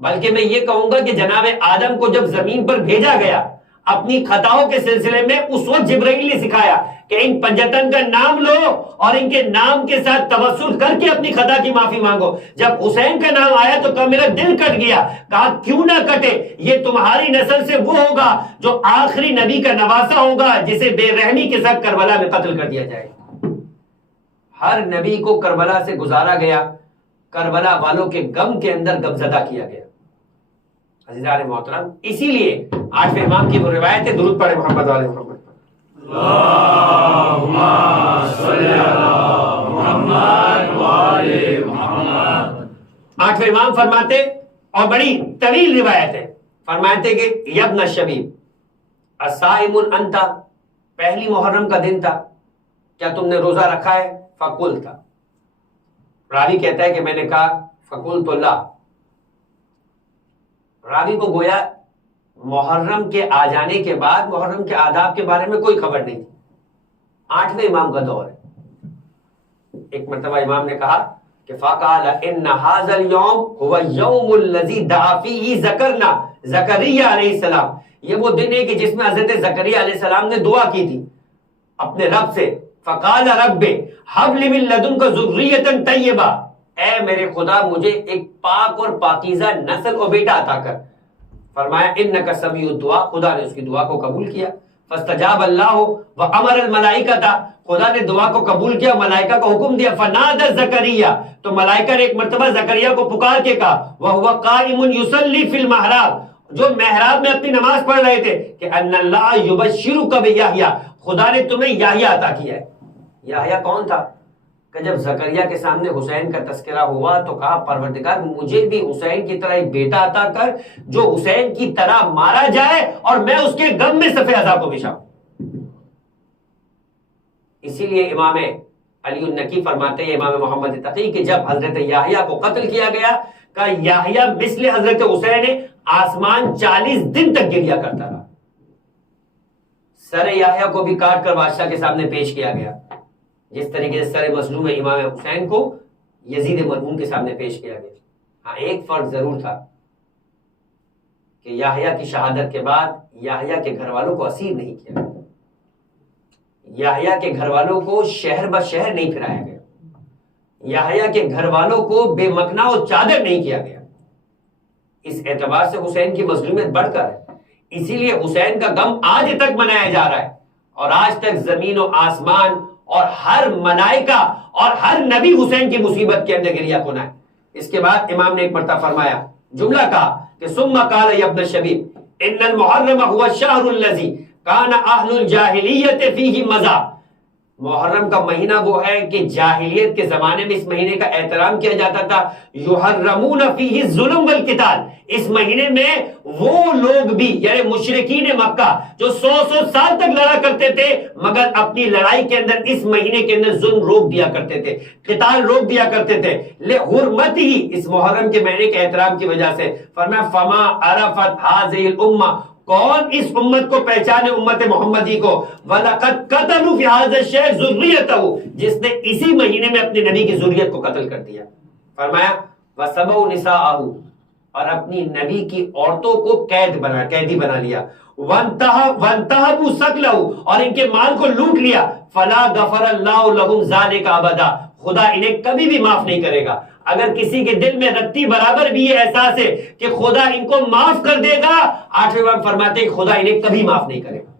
بلکہ میں یہ کہوں گا کہ جناب آدم کو جب زمین پر بھیجا گیا اپنی خطاؤں کے سلسلے میں, اس وقت جبرائیل نے سکھایا کہ ان 55 کا نام لو اور ان کے نام کے ساتھ توسل کر کے اپنی خطا کی معافی مانگو. جب حسین کا نام آیا تو کہا میرا دل کٹ گیا, کہا کیوں نہ کٹے, یہ تمہاری نسل سے وہ ہوگا جو آخری نبی کا نواسا ہوگا جسے بے رحمی کے ساتھ کربلا میں قتل کر دیا جائے. ہر نبی کو کربلا سے گزارا گیا, کربلا والوں کے غم کے اندر غمزدہ کیا گیا. عزیزان محترم, اسی لیے 8ویں امام کی وہ روایت ہے, درود پڑھے محمد علیہ محمد. اللہم صلی علی محمد وعلی محمد. 8ویں امام فرماتے, اور بڑی طویل روایت ہے, فرماتے کہ یبن الشبیب الصائم انت, پہلی محرم کا دن تھا, کیا تم نے روزہ رکھا ہے؟ فقلت, راوی کہتا ہے کہ میں نے کہا فقلت لا. راوی کو گویا محرم کے آ جانے کے بعد محرم کے آداب کے بارے میں کوئی خبر نہیں تھی. 8ویں امام کا دور ہے. ایک مرتبہ امام نے کہا کہ فقال ان هذا اليوم هو اليوم الذي دعا فيه ذکرنا زکریا علیہ السلام, یہ وہ دن ہے کہ جس میں حضرت زکریا علیہ السلام نے دعا کی تھی اپنے رب سے. فقال رب هب لي من لدنك ذرية طیبہ, اے میرے خدا مجھے ایک پاک اور پاکیزہ نسل اور بیٹا عطا کر. فرمایا انک سمیع الدعاء, خدا نے اس کی دعا کو قبول کیا. فاستجاب اللہ وامر الملائکۃ, خدا نے دعا کو قبول کیا, ملائکہ کو حکم دیا. فنادى زکریا, تو ملائکہ نے ایک مرتبہ زکریا کو پکار کے کہا وهو قائم يصلي في المحراب, جو محراب میں اپنی نماز پڑھ رہے تھے کہ ان اللہ یبشرک بیحییٰ، خدا نے تمہیں یحییٰ عطا کیا ہے۔ یحییٰ کون تھا؟ کہ جب زکریا کے سامنے حسین کا تذکرہ ہوا تو کہا پروردگار مجھے بھی حسین کی طرح ایک بیٹا عطا کر جو حسین کی طرح مارا جائے اور میں اس کے غم میں صف عزا کو بچھاؤں۔ اسی لیے امام علی النقی فرماتے ہیں، امام محمد تقی، کہ جب حضرت یحییٰ کو قتل کیا گیا کہا یحییٰ مثل حضرت حسین آسمان 40 دن تک گریا کرتا رہا۔ سر یحییٰ کو بھی کاٹ کر بادشاہ کے سامنے پیش کیا گیا، جس طریقے سے سر مظلوم امام حسین کو یزید مرحوم کے سامنے پیش کیا گیا۔ ہاں ایک فرق ضرور تھا کہ یحییٰ کی شہادت کے بعد یحییٰ کے گھر والوں کو اسیر نہیں کیا گیا، یحییٰ کے گھر والوں کو شہر بہ شہر نہیں پھرایا گیا، یحییٰ کے گھر والوں کو بے مکنا و چادر نہیں کیا گیا۔ اس اعتبار سے حسین کی مظلومیت بڑھ کر ہے، اسی لیے حسین کا غم آج تک منایا جا رہا ہے، اور آج تک زمین و آسمان اور ہر ملائکہ اور ہر نبی حسین کی مصیبت کے اندر گریہ کنا ہے۔ اس کے بعد امام نے ایک مرتبہ فرمایا، جملہ کہا کہ ثم قال یا ابن الشبیب ان المحرم هو الشهر الذي كان اهل الجاہلیت فیہ مزہ۔ محرم کا مہینہ وہ ہے کہ جاہلیت کے زمانے میں اس مہینے کا احترام کیا جاتا تھا، یحرمون فیہ الظلم والقتال، اس مہینے میں وہ لوگ بھی یعنی مشرکین مکہ جو 100 سال تک لڑا کرتے تھے مگر اپنی لڑائی کے اندر اس مہینے کے اندر ظلم روک دیا کرتے تھے، قتال روک دیا کرتے تھے، لحرمتہ، اس محرم کے مہینے کے احترام کی وجہ سے۔ فرمایا فما عرفت هذه الامہ، کون اس امت کو پہچانے امت محمدی کو، وَلَقَدْ قَتَلُوا فِي هَذَا الشَّهْرِ ذُرِّيَّتَهُ، جس نے اسی مہینے میں اپنے نبی کی ذریت کو قتل کر دیا۔ فرمایا وَسَبَوْا نِسَاءَهُ، اور اپنی نبی کی عورتوں کو قیدی بنا لیا، وَانْتَهَبُوا سَقْلَهُ، اور ان کے مال کو لوٹ لیا، فَلَا غَفَرَ اللَّهُ لَهُمْ ذَلِكَ أَبَدًا، خدا انہیں کبھی بھی معاف نہیں کرے گا۔ اگر کسی کے دل میں رتی برابر بھی یہ احساس ہے کہ خدا ان کو معاف کر دے گا، آٹھویں امام فرماتے ہیں خدا انہیں کبھی معاف نہیں کرے گا۔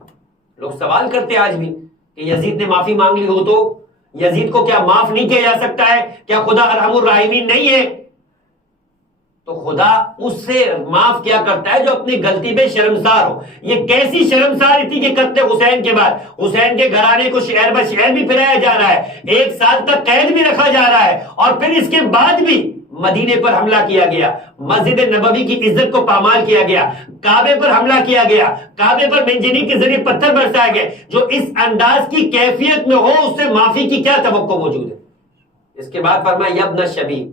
لوگ سوال کرتے آج بھی کہ یزید نے معافی مانگ لی ہو تو یزید کو کیا معاف نہیں کیا جا سکتا ہے؟ کیا خدا ارحم الراحمین نہیں ہے؟ تو خدا اس سے معاف کیا کرتا ہے جو اپنی غلطی پہ شرمسار ہو۔ یہ کیسی شرمساری تھی کہ قتل حسین کے بعد حسین کے گھرانے کو شہر بہ شہر بھی پھرایا جا رہا ہے، 1 سال تک قید بھی رکھا جا رہا ہے، اور پھر اس کے بعد بھی مدینے پر حملہ کیا گیا، مسجد نبوی کی عزت کو پامال کیا گیا، کعبے پر حملہ کیا گیا، کعبے پر منجنیق کے ذریعے پتھر برسائے گئے۔ جو اس انداز کی کیفیت میں ہو اس سے معافی کی کیا توقع موجود ہے؟ اس کے بعد فرمایا یا ابن الشبیب،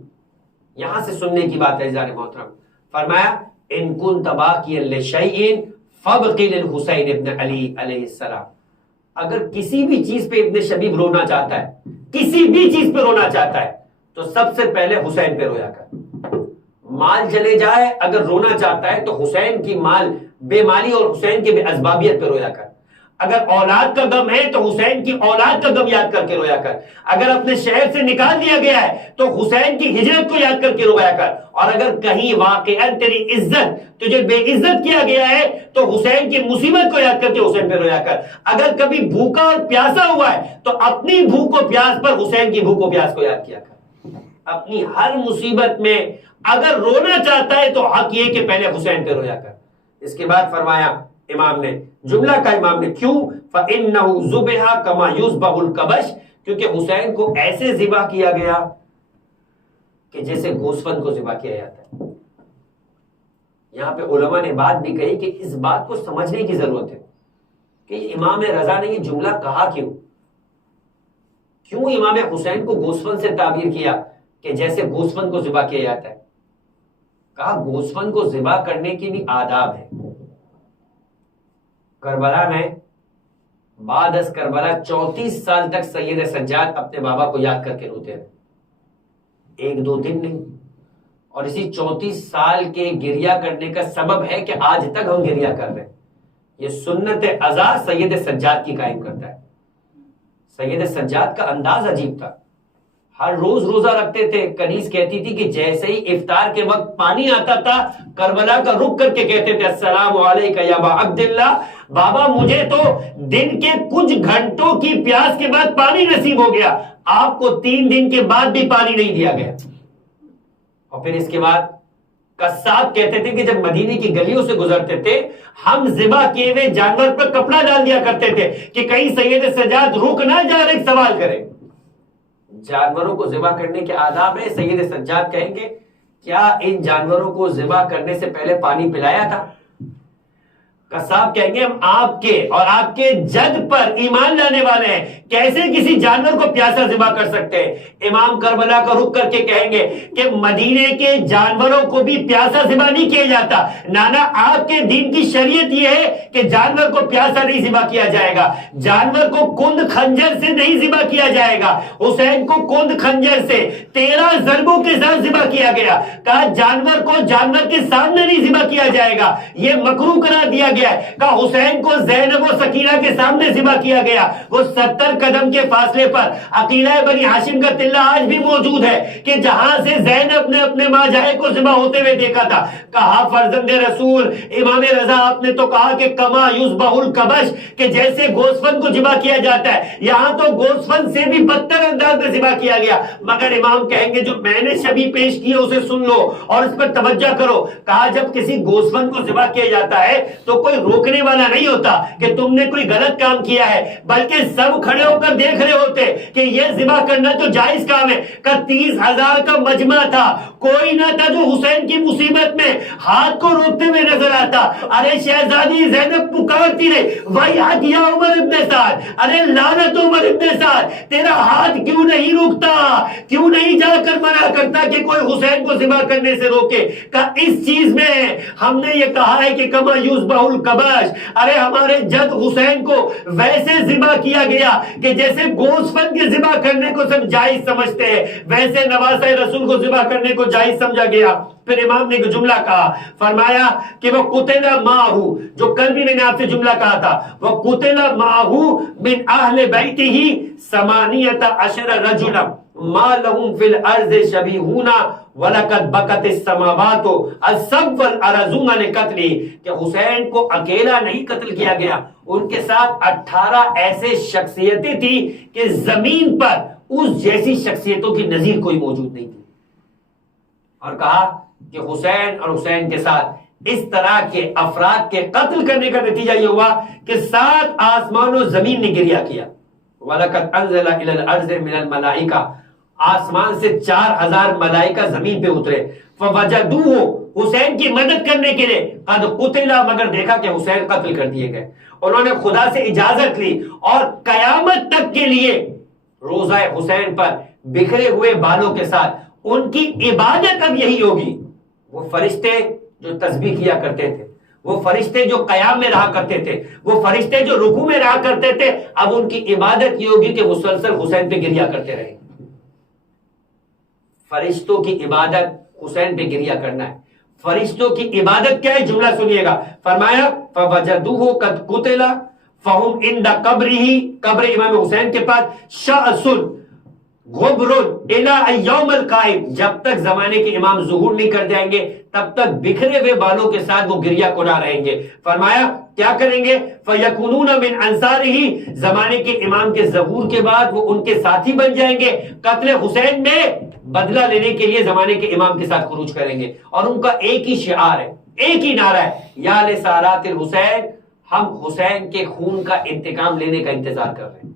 یہاں سے سننے کی بات ہے عزیزان محترم، فرمایا ان کنت باقیا لشیء فابقی للحسین ابن علی علیہ السلام، اگر کسی بھی چیز پہ ابن شبیب رونا چاہتا ہے، کسی بھی چیز پہ رونا چاہتا ہے تو سب سے پہلے حسین پہ رویا کر۔ مال چلے جائے اگر رونا چاہتا ہے تو حسین کی بے مالی اور حسین کی بے اسبابیت پہ رویا کر۔ اگر اولاد کا غم ہے تو حسین کی اولاد کا غم یاد کر کے رویا کر۔ اگر اپنے شہر سے نکال دیا گیا ہے تو حسین کی ہجرت کو یاد کر کے رویا کر۔ اور اگر کہیں واقعاً تیری عزت تجھے بے عزت کیا گیا ہے تو حسین کی مصیبت کو یاد کر کے حسین پہ رویا کر۔ اگر کبھی بھوکا اور پیاسا ہوا ہے تو اپنی بھوک و پیاس پر حسین کی بھوک و پیاس کو یاد کیا کر۔ اپنی ہر مصیبت میں اگر رونا چاہتا ہے تو حق یہ کہ پہلے حسین پہ رویا کر۔ اس کے بعد فرمایا امام نے، جملہ کا امام نے، کیوں؟ فَإِنَّهُ ذُبِحَ كَمَا يُذْبَحُ الْكَبَشُ، کیونکہ حسین کو ایسے ذبح کیا گیا کہ جیسے گوسفند کو ذبح کیا جاتا ہے۔ یہاں پہ علماء نے بات بھی کہی کہ اس بات کو سمجھنے کی ضرورت ہے کہ امام رضا نے یہ جملہ کہا کیوں امام حسین کو گوسفند سے تعبیر کیا کہ جیسے گوسفند کو ذبح کیا جاتا ہے؟ کہا گوسفند کو ذبح کرنے کی بھی آداب ہے۔ کربلا میں بعد از کربلا 34 سال تک سید سجاد اپنے بابا کو یاد کر کے روتے رہے، 1-2 دن نہیں، اور اسی 34 سال کے گریہ کرنے کا سبب ہے کہ آج تک ہم گریہ کر رہے ہیں۔ یہ سنت عزا سید سجاد کی قائم کرتا ہے۔ سید سجاد کا انداز عجیب تھا، ہر روز روزہ رکھتے تھے۔ کنیز کہتی تھی کہ جیسے ہی افطار کے وقت پانی آتا تھا کربلا کا رک کر کے کہتے تھے السلام علیکہ یا ابا عبداللہ، بابا مجھے تو دن کے کچھ گھنٹوں کی پیاس کے بعد پانی نصیب ہو گیا، آپ کو 3 دن کے بعد بھی پانی نہیں دیا گیا۔ اور پھر اس کے بعد قصاب کہتے تھے کہ جب مدینے کی گلیوں سے گزرتے تھے ہم ذبح کیے ہوئے جانور پر کپڑا ڈال دیا کرتے تھے کہ کہیں سید سجاد رک نہ جائے ایک سوال کریں. جانوروں کو ذبح کرنے کے آداب ہیں. سید سجاد کہیں گے کیا ان جانوروں کو ذبح کرنے سے پہلے پانی پلایا تھا؟ قصاب کہیں گے ہم آپ کے اور آپ کے جد پر ایمان لانے والے ہیں, کیسے کسی جانور کو پیاسا ذبح کر سکتے ہیں؟ امام کربلا کا رخ کر کے کہیں گے کہ مدینے کے جانوروں کو بھی پیاسا ذبح نہیں کیا جاتا. نانا آپ کے دین کی شریعت یہ ہے کہ جانور کو پیاسا نہیں ذبح کیا جائے گا, جانور کو کند خنجر سے نہیں ذبح کیا جائے گا. حسین کو کند خنجر سے 13 ضربوں کے ساتھ ذبح کیا گیا. کہا جانور کو جانور کے سامنے نہیں ذبح کیا جائے گا, یہ مکروہ قرار دیا گیا ہے. کہ حسین کو زینب و سکینہ کے سامنے ذبح کیا گیا. وہ 70 قدم کے فاصلے پر عقیلہ بنی ہاشم کا تلہ آج بھی موجود ہے کہ جہاں سے زینب نے اپنے ماں جائے کو ذبح ہوتے ہوئے دیکھا تھا. کہا فرزند رسول امام رضا آپ نے تو کہا کہ کما یذبح الکبش, کہ جیسے گوسفند کو ذبح کیا جاتا ہے, یہاں تو گوسفند سے بھی بدتر انداز میں ذبح کیا گیا. مگر امام کہیں گے جو میں نے شبیہ پیش کی ہے اسے سن لو اور اس پر توجہ کرو. کہا جب کسی گوسفند کو ذبح کیا جاتا ہے تو کوئی روکنے والا نہیں ہوتا کہ تم نے کوئی غلط کام کیا ہے, بلکہ سب کھڑے ہو کر دیکھ رہے ہوتے کہ یہ ذبح کرنا تو جائز کام ہے. کہ 30,000 کا مجمع تھا, کوئی نہ تھا جو حسین کی مصیبت میں ہاتھ کو روکتے ہوئے نظر آتا. ارے شہزادی زینب پکارتی رہے ویحک یا عمر ابن سعد, ارے لعنت عمر ابن سعد, تیرا ہاتھ کیوں نہیں روکتا, کیوں نہیں جا کر منع کرتا کہ کوئی حسین کو ذبح کرنے سے روکے. کہ اس چیز میں ہم نے یہ کہا ہے کہ کما یذبح الکبش, ارے ہمارے جد حسین کو ویسے ذبح کیا گیا کہ جیسے گوسفند کے ذبح کرنے کو سب جائز سمجھتے ہیں, ویسے نواسہ رسول کو ذبح کرنے کو جائز سمجھا گیا. پھر امام نے ایک جملہ کہا, فرمایا کہ وہ قتل معہو, جو کل بھی میں نے آپ سے جملہ کہا تھا, وہ قتل معہو من اہل بیتہ 18 رجلا ما لهم فی الارض شبیہون وَلَقَدْ بَكَتِ السَّمَاوَاتُ السَّبْ وَالْأَرْضُونَ لِقَتْلِهِ, کہ حسین کو اکیلا نہیں قتل کیا گیا, ان کے ساتھ 18 ایسے شخصیتیں تھی کہ زمین پر اس جیسی شخصیتوں کی نظیر کوئی موجود نہیں تھی. اور کہا کہ حسین اور حسین کے ساتھ اس طرح کے افراد کے قتل کرنے کا نتیجہ یہ ہوا کہ 7 آسمان و زمین نے گریہ کیا. وَلَقَدْ أَنزَلَ إِلَى الْأَرْضِ مِنَ الْمَلَائِكَةِ, آسمان سے 4000 ملائکہ زمین پہ اترے. فَوَجَدُوهُ, حسین کی مدد کرنے کے لیے, قَدْ قُتِلَ, مگر دیکھا کہ حسین قتل کر دیے گئے. انہوں نے خدا سے اجازت لی اور قیامت تک کے لیے روزہ حسین پر بکھرے ہوئے بالوں کے ساتھ ان کی عبادت اب یہی ہوگی. وہ فرشتے جو تسبیح کیا کرتے تھے, وہ فرشتے جو قیام میں رہا کرتے تھے, وہ فرشتے جو رکوع میں رہا کرتے تھے, اب ان کی عبادت یہ ہوگی کہ مسلسل حسین پہ گریہ کرتے رہیں. فرشتوں کی عبادت حسین پہ گریہ کرنا ہے. فرشتوں کی عبادت کیا ہے, جملہ سنیے گا. فرمایا فَوَجَدُوهُ قَدْ قُتِلَ فَهُمْ عِنْدَ قَبْرِهِ, قبر امام حسین کے پاس شَأْسٌ غبر الى یوم القائم, جب تک زمانے کے امام ظہور نہیں کر جائیں گے تب تک بکھرے ہوئے بالوں کے ساتھ وہ گریہ کنا رہیں گے. فرمایا کیا کریں گے, فَيَكُونُونَ مِنْ أَنصَارِهِ, زمانے کے امام کے ظہور کے بعد وہ ان کے ساتھی بن جائیں گے, قتل حسین میں بدلہ لینے کے لیے زمانے کے امام کے ساتھ خروج کریں گے. اور ان کا ایک ہی شعار ہے, ایک ہی نعرہ ہے, یا لسالات الحسین, ہم حسین کے خون کا انتقام لینے کا انتظار کر رہے ہیں.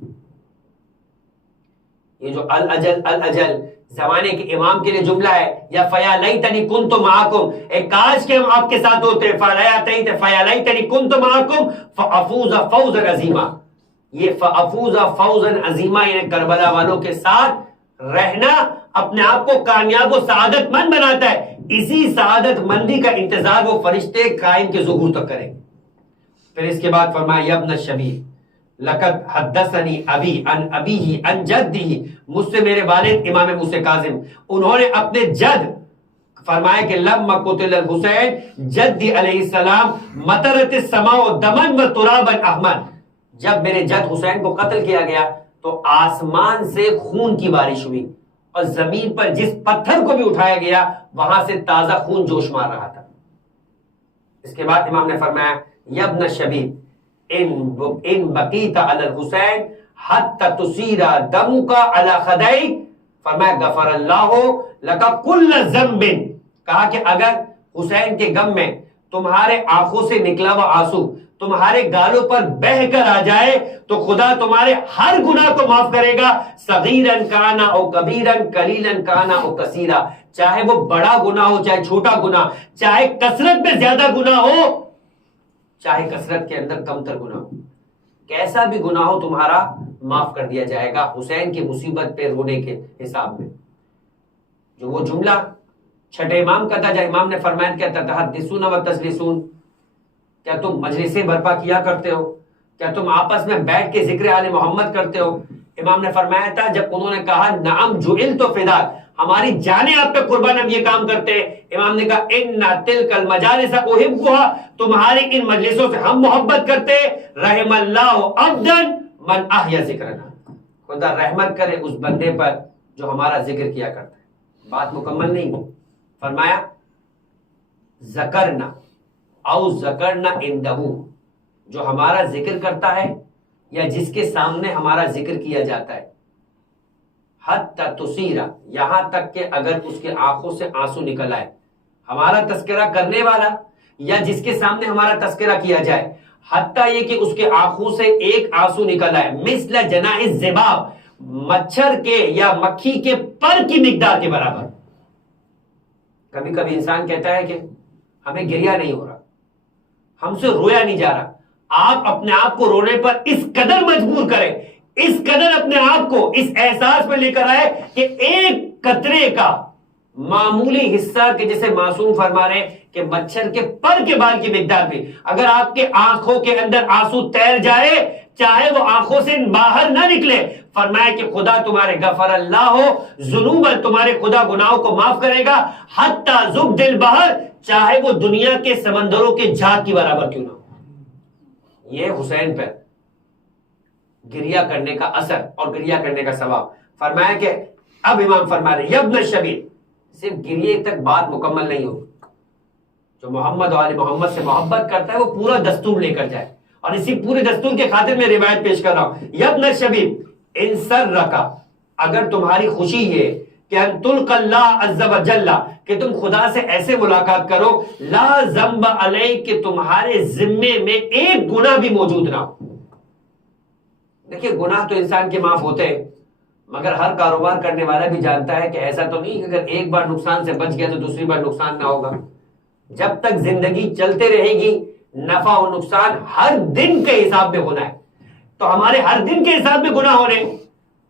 یہ جو الاجل الاجل زمانے کے امام کے لیے جملہ ہے, یا فیا لیتنی کنت معکم, اے کاش کہ ہم آپ کے ساتھ ہوتے, فیا لیتنی کنت معکم فافوز فوزا عظیما. یہ فافوز فوزا عظیما یعنی کربلا والوں کے ساتھ رہنا اپنے آپ کو کامیاب و سعادت مند بناتا ہے. اسی سعادت مندی کا انتظار وہ فرشتے قائم کے ظہور تک کریں. پھر اس کے بعد فرمایا یا ابن الشبیب لقد حدثنی ابی عن ابیہ عن جدہ, مجھ سے میرے والد امام موسیٰ کاظم انہوں نے اپنے جد فرمایا کہ لما قتل الحسین جدی علیہ السلام مطرت السماء دمن و ترابا احمر, جب میرے جد حسین کو قتل کیا گیا تو آسمان سے خون کی بارش ہوئی اور زمین پر جس پتھر کو بھی اٹھایا گیا وہاں سے تازہ خون جوش مار رہا تھا. اس کے بعد امام نے فرمایا یا ابن الشبیب ان بقیت علی الحسین حتی تصیر دمک علی خدئی, فرمایا غفر اللہ لک کل ذنب, کہا کہ اگر حسین کے غم میں تمہارے آنکھوں سے نکلا ہوا آنسو تمہارے گالوں پر بہہ کر آ جائے تو خدا تمہارے ہر گناہ کو معاف کرے گا، صغیرن کانا او کبیرن، قلیلن کانا او کثیرا، چاہے وہ بڑا گناہ ہو چاہے چھوٹا گناہ، چاہے کثرت میں زیادہ گناہ ہو چاہے کثرت کے اندر کم تر گناہ ہو، کیسا بھی گناہ ہو تمہارا معاف کر دیا جائے گا حسین کی مصیبت پہ رونے کے حساب میں۔ جو وہ جملہ چھٹے امام کا تھا، جب امام نے فرمایا کہ تتحدثون و تجلسون، کیا تم مجلسیں برپا کیا کرتے ہو، کیا تم آپس میں بیٹھ کے ذکر آل محمد کرتے ہو؟ امام نے فرمایا تھا جب انہوں نے کہا نعم جعلت فداک، ہماری جانیں آپ پہ قربان، ہم یہ کام کرتے ہیں، امام نے کہا ان تلک المجالس احبها، تمہاری ان مجلسوں سے ہم محبت کرتے، رحم اللہ عبدا من احیا ذکرنا، خدا رحمت کرے اس بندے پر جو ہمارا ذکر کیا کرتا ہے۔ بات مکمل نہیں، فرمایا ذکرنا او ذکرنا اندہ، جو ہمارا ذکر کرتا ہے یا جس کے سامنے ہمارا ذکر کیا جاتا ہے، حتی تصیرا، یہاں تک کہ اگر اس کے آنکھوں سے آنسو نکل آئے، ہمارا تذکرہ کرنے والا یا جس کے سامنے ہمارا تذکرہ کیا جائے، حتیٰ یہ کہ اس کے آنکھوں سے ایک آنسو نکل آئے، مثل جناح الذباب، مچھر کے یا مکھی کے پر کی مقدار کے برابر۔ کبھی کبھی انسان کہتا ہے کہ ہمیں گریہ نہیں ہو رہا، ہم سے رویا نہیں جا رہا، آپ اپنے آپ کو رونے پر اس قدر مجبور کریں، اس قدر اپنے آپ کو اس احساس میں لے کر آئے کہ ایک قطرے کا معمولی حصہ کے جیسے معصوم فرما رہے کہ مچھر کے پر کے بال کی مقدار بھی اگر آپ کے آنکھوں کے اندر آنسو تیر جائے، چاہے وہ آنکھوں سے باہر نہ نکلے، فرمایا کہ خدا تمہارے غفر اللہ ہو ذنوب، تمہارے خدا گناہوں کو معاف کرے گا، حتی زبد البحر، چاہے وہ دنیا کے سمندروں کے جھاگ کی برابر کیوں نہ ہو۔ یہ حسین پر گریہ کرنے کا اثر اور گریہ کرنے کا ثواب۔ فرمایا کہ اب امام فرما رہے یبن الشبیب، صرف گریے تک بات مکمل نہیں ہو، جو محمد و آل محمد سے محبت کرتا ہے وہ پورا دستور لے کر جائے، اور اسی پورے دستور کے خاطر میں روایت پیش کر رہا ہوں۔ یبن الشبیب ان سرک، اگر تمہاری خوشی یہ کہ ان تلق اللہ عز و جل، کہ تم خدا سے ایسے ملاقات کرو، لا ذنب علیک، کہ تمہارے ذمے میں ایک گناہ بھی موجود نہ ہو۔ دیکھیے گناہ تو انسان کے معاف ہوتے ہیں، مگر ہر کاروبار کرنے والا بھی جانتا ہے کہ ایسا تو نہیں کہ اگر ایک بار نقصان سے بچ گیا تو دوسری بار نقصان نہ ہوگا۔ جب تک زندگی چلتے رہے گی نفع و نقصان ہر دن کے حساب میں ہونا ہے، تو ہمارے ہر دن کے حساب میں گناہ ہو رہے ہیں،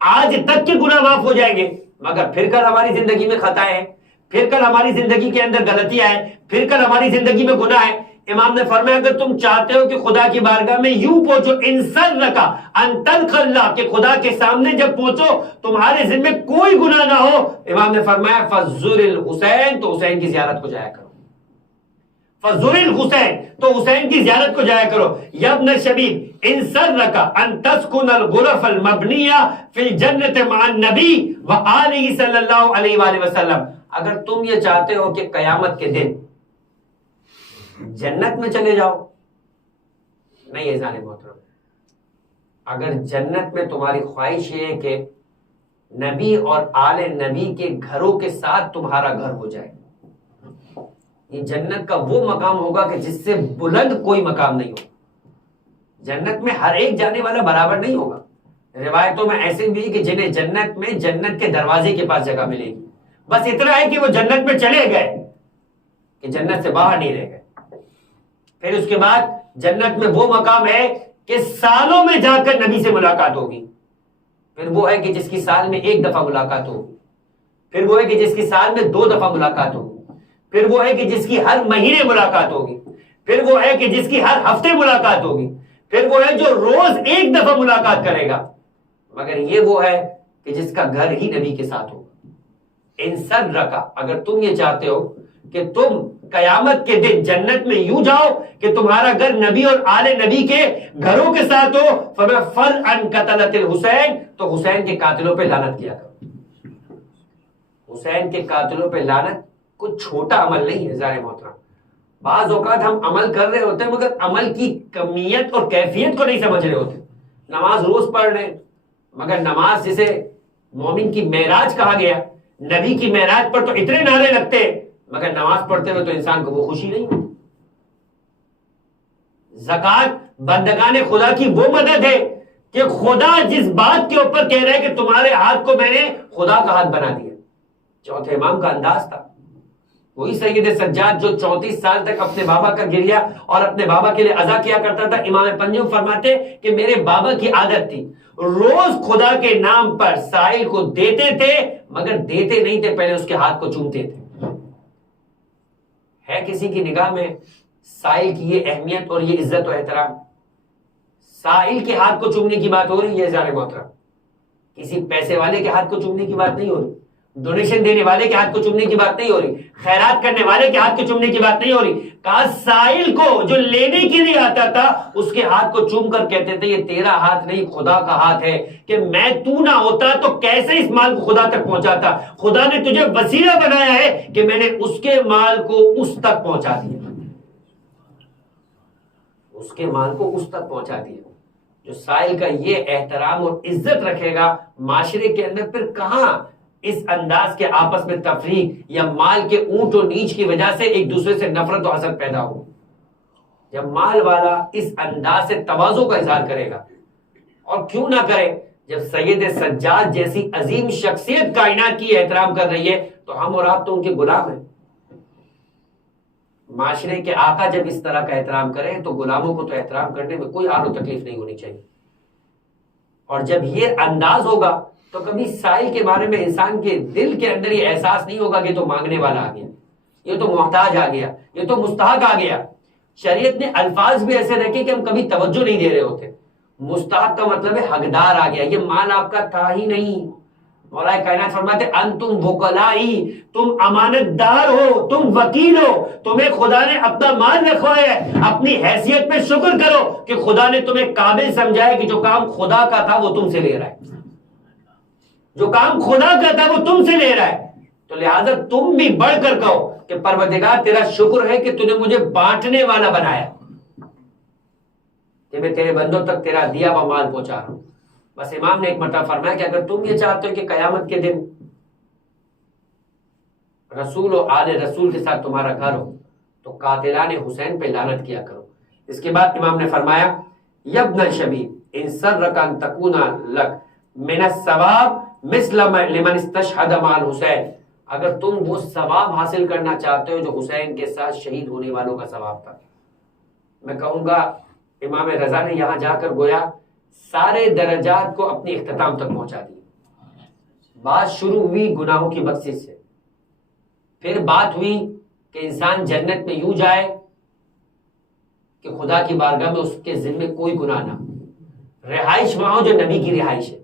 آج تک کے گناہ معاف ہو جائیں گے، مگر پھر کل ہماری زندگی میں خطائیں ہیں، پھر کل ہماری زندگی کے اندر غلطیاں ہیں، پھر کل ہماری زندگی میں گناہ ہے۔ امام نے فرمایا اگر تم چاہتے ہو کہ خدا کی بارگاہ میں یوں پہنچو، انسر رکھا ان تلق اللہ، کہ خدا کے سامنے جب پہنچو تمہارے ذمہ کوئی گناہ نہ ہو، امام نے فرمایا فزور الحسین، تو حسین کی زیارت کو جایا کرو، فزور الحسین، تو حسین کی زیارت کو جایا کرو۔ یبن الشبیب ان سرک ان تسکن الغرف المبنیہ فی الجنت مع النبی وآلہ صلی اللہ علیہ وآلہ وسلم، اگر تم یہ چاہتے ہو کہ قیامت کے دن جنت میں چلے جاؤ، نہیں ہے ظالم محترم، اگر جنت میں تمہاری خواہش یہ ہے کہ نبی اور آل نبی کے گھروں کے ساتھ تمہارا گھر ہو جائے، یہ جنت کا وہ مقام ہوگا کہ جس سے بلند کوئی مقام نہیں ہوگا۔ جنت میں ہر ایک جانے والا برابر نہیں ہوگا، روایتوں میں ایسے بھی کہ جنہیں جنت میں جنت کے دروازے کے پاس جگہ ملے گی، بس اتنا ہے کہ وہ جنت میں چلے گئے کہ جنت سے باہر نہیں رہ گئے۔ پھر اس کے بعد جنت میں وہ مقام ہے کہ سالوں میں جا کر نبی سے ملاقات ہوگی، پھر وہ ہے کہ جس کی سال میں ایک دفعہ ملاقات ہوگی، پھر وہ ہے کہ جس کی سال میں 2 دفعہ ملاقات ہوگی، پھر وہ ہے کہ جس کی ہر مہینے ملاقات ہوگی، پھر وہ ہے کہ جس کی ہر ہفتے ملاقات ہوگی، پھر وہ ہے جو روز ایک دفعہ ملاقات کرے گا، مگر یہ وہ ہے کہ جس کا گھر ہی نبی کے ساتھ ہوگا۔ انسان رکھا، اگر تم یہ چاہتے ہو کہ تم قیامت کے دن جنت میں یوں جاؤ کہ تمہارا گھر نبی اور آل نبی کے گھروں کے ساتھ ہو، فَفَرْ عَنْ قَتَلَةِ الْحُسَيْن، تو حسین کے قاتلوں پہ لعنت کیا کرو۔ حسین کے قاتلوں پہ لعنت کوئی چھوٹا عمل نہیں ہے ظاہر محترم۔ بعض اوقات ہم عمل کر رہے ہوتے ہیں مگر عمل کی کمیت اور کیفیت کو نہیں سمجھ رہے ہوتے۔ نماز روز پڑھ رہے مگر نماز جسے مومن کی معراج کہا گیا، نبی کی معراج پر تو اتنے نعرے لگتے مگر نماز پڑھتے ہوئے تو انسان کو وہ خوشی نہیں ہوتی۔ زکوٰۃ بندگان خدا کی وہ مدد ہے کہ خدا جس بات کے اوپر کہہ رہے کہ تمہارے ہاتھ کو میں نے خدا کا ہاتھ بنا دیا۔ چوتھے امام کا انداز تھا وہی سید سجاد جو 34 سال تک اپنے بابا کا گریا اور اپنے بابا کے لیے عزا کیا کرتا تھا۔ امام پنجم فرماتے کہ میرے بابا کی عادت تھی روز خدا کے نام پر سائل کو دیتے تھے، مگر دیتے نہیں تھے، پہلے اس کے ہاتھ کو چومتے تھے۔ ہے کسی کی نگاہ میں سائل کی یہ اہمیت اور یہ عزت و احترام؟ سائل کے ہاتھ کو چومنے کی بات ہو رہی ہے اعزار محترم، کسی پیسے والے کے ہاتھ کو چومنے کی بات نہیں ہو رہی، ڈونیشن دینے والے کے ہاتھ کو چومنے کی بات نہیں ہو رہی، خیرات کرنے والے کے ہاتھ کو چومنے کی بات نہیں ہو رہی۔ کہا سائل کو جو لینے کے لیے آتا تھا اس کے ہاتھ کو چوم کر کہتے تھے یہ تیرا ہاتھ نہیں خدا کا ہاتھ ہے، کہ میں تو نہ ہوتا تو کیسے اس مال کو خدا تک پہنچاتا، خدا نے تجھے وسیلہ بنایا ہے کہ میں نے اس کے مال کو اس تک پہنچا دیا، اس کے مال کو اس تک پہنچا دیا۔ جو سائل کا یہ احترام اور عزت رکھے گا، معاشرے کے اندر پھر کہاں اس انداز کے آپس میں تفریق یا مال کے اونٹ و نیچ کی وجہ سے ایک دوسرے سے نفرت و حسد پیدا ہو۔ جب مال والا اس انداز سے تواضع کا اظہار کرے گا، اور کیوں نہ کرے، جب سید سجاد جیسی عظیم شخصیت کائنات کی احترام کر رہی ہے تو ہم اور آپ تو ان کے غلام ہیں۔ معاشرے کے آقا جب اس طرح کا احترام کریں تو غلاموں کو تو احترام کرنے میں کوئی آر و تکلیف نہیں ہونی چاہیے۔ اور جب یہ انداز ہوگا تو کبھی سائل کے بارے میں انسان کے دل کے اندر یہ احساس نہیں ہوگا کہ تو مانگنے والا آ گیا، یہ تو محتاج آ گیا، یہ تو مستحق آ گیا۔ شریعت نے الفاظ بھی ایسے رکھے کہ ہم کبھی توجہ نہیں دے رہے ہوتے۔ مستحق کا مطلب ہے حقدار آ گیا، یہ مال آپ کا تھا ہی نہیں۔ مولا کائنات فرماتے انتم وکلائی، تم امانت دار ہو، تم وکیل ہو، تمہیں خدا نے اپنا مال رکھوایا ہے، اپنی حیثیت میں شکر کرو کہ خدا نے تمہیں قابل سمجھا ہے کہ جو کام خدا کا تھا وہ تم سے لے رہا ہے، جو کام خدا کا تھا وہ تم سے لے رہا ہے۔ تو لہٰذا تم بھی بڑھ کر کہو کہ پروردگار تیرا شکر ہے کہ تو نے مجھے بانٹنے والا بنایا، کہ میں تیرے بندوں تک تیرا دیا ہوا مال پہنچا رہا ہوں۔ بس امام نے ایک مرتبہ فرمایا کہ اگر تم یہ چاہتے ہو کہ قیامت کے دن رسول و آل رسول کے ساتھ تمہارا گھر ہو تو قاتلان حسین پہ لعنت کیا کرو۔ اس کے بعد امام نے فرمایا یبن شبیب ان سرک ان تکون لک من الثواب مثل لمن استشہد مع الحسین، اگر تم وہ ثواب حاصل کرنا چاہتے ہو جو حسین کے ساتھ شہید ہونے والوں کا ثواب تھا۔ میں کہوں گا امام رضا نے یہاں جا کر گویا سارے درجات کو اپنی اختتام تک پہنچا دی۔ بات شروع ہوئی گناہوں کی بخشش سے، پھر بات ہوئی کہ انسان جنت میں یوں جائے کہ خدا کی بارگاہ میں اس کے ذمے کوئی گناہ نہ، رہائش وہاں ہو جو نبی کی رہائش ہے،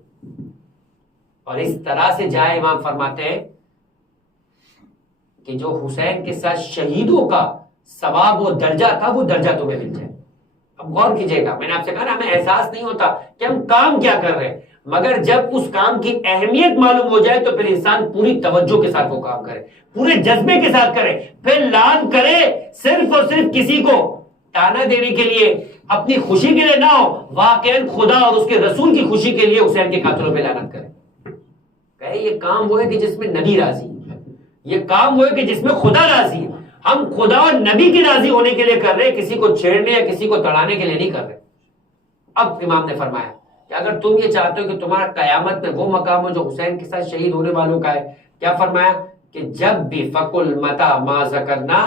اور اس طرح سے جائے۔ امام فرماتے ہیں کہ جو حسین کے ساتھ شہیدوں کا ثواب و درجہ تھا وہ درجہ تمہیں مل جائے۔ اب غور کیجئے گا، میں نے آپ سے کہا نا ہمیں احساس نہیں ہوتا کہ ہم کام کیا کر رہے ہیں، مگر جب اس کام کی اہمیت معلوم ہو جائے تو پھر انسان پوری توجہ کے ساتھ وہ کام کرے، پورے جذبے کے ساتھ کرے، پھر لان کرے صرف اور صرف کسی کو تانا دینے کے لیے، اپنی خوشی کے لیے نہ ہو، واقعاً خدا اور اس کے رسول کی خوشی کے لیے حسین کے قاتلوں پہ لعنت کرے۔ کہے یہ کام وہ ہے کہ جس میں نبی راضی ہے، یہ کام وہ ہے کہ جس میں خدا راضی ہے۔ ہم خدا اور نبی کی راضی ہونے کے لیے کر رہے، کسی کو چھیڑنے یا کسی کو تڑانے کے لیے نہیں کر رہے۔ اب امام نے فرمایا کہ اگر تم یہ چاہتے ہو کہ تمہارا قیامت میں وہ مقام ہو جو حسین کے ساتھ شہید ہونے والوں کا ہے، کیا فرمایا کہ جب بھی فقل متا ما ذکرنا،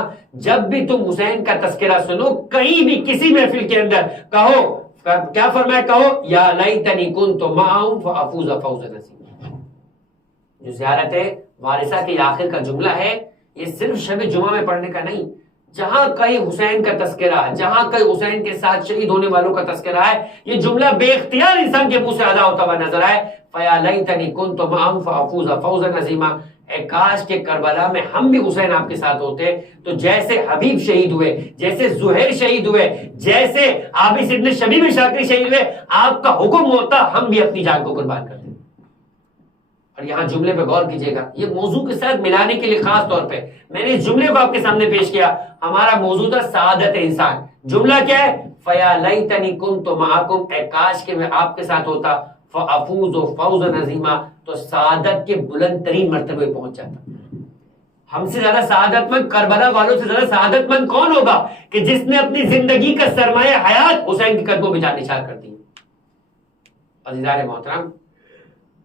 جب بھی تم حسین کا تذکرہ سنو کہیں بھی کسی محفل کے اندر کہو، کیا فرمایا، کہو یا لیتنی کنت معہم فافوز فوزا نصیبا۔ جو زیارت وارثہ کے آخر کا جملہ ہے یہ صرف شب جمعہ میں پڑھنے کا نہیں، جہاں کئی حسین کا تذکرہ، جہاں کئی حسین کے ساتھ شہید ہونے والوں کا تذکرہ ہے، یہ جملہ بے اختیار انسان کے منہ سے ادا ہوتا ہوا نظر آئے، فیا لیتنی کنت معہم فافوز فوزا عظیما۔ اے کاش کے کربلا میں ہم بھی حسین آپ کے ساتھ ہوتے تو جیسے حبیب شہید ہوئے، جیسے زہیر شہید ہوئے، جیسے عابس ابن شبیب شاکری شہید ہوئے، آپ کا حکم ہوتا ہم بھی اپنی جان کو قربان کرتے۔ اور یہاں جملے پہ غور کیجئے گا، یہ موضوع کے ساتھ ملانے کے لیے خاص طور پہ میں نے اس جملے کو آپ کے سامنے پیش کیا۔ ہمارا موضوع تھا سعادت انسان، جملہ کیا ہے، فیا لیتنی کنت معکم، اے کاش کہ میں آپ کے ساتھ ہوتا، فافوز فوزا عظیما، تو سعادت کے بلند ترین مرتبے پہنچ جاتا۔ ہم سے زیادہ سعادت مند کربلا والوں سے زیادہ سعادت مند کون ہوگا کہ جس نے اپنی زندگی کا سرمایہ حیات حسین کے قدموں پہ جان نثار کر دی. عزیزان محترم،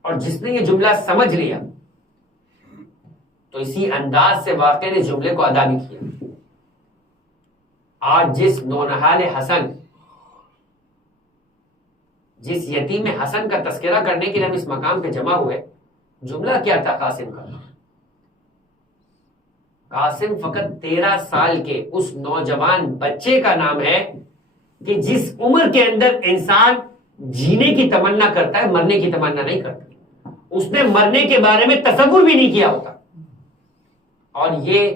اور جس نے یہ جملہ سمجھ لیا تو اسی انداز سے واقعہ نے جملے کو ادا بھی کیا. آج جس نونہال حسن، جس یتیم حسن کا تذکرہ کرنے کے لیے ہم اس مقام پہ جمع ہوئے، جملہ کیا تھا قاسم کا؟ قاسم فقط 13 سال کے اس نوجوان بچے کا نام ہے کہ جس عمر کے اندر انسان جینے کی تمنا کرتا ہے، مرنے کی تمنا نہیں کرتا. اس نے مرنے کے بارے میں تصور بھی نہیں کیا ہوتا. اور یہ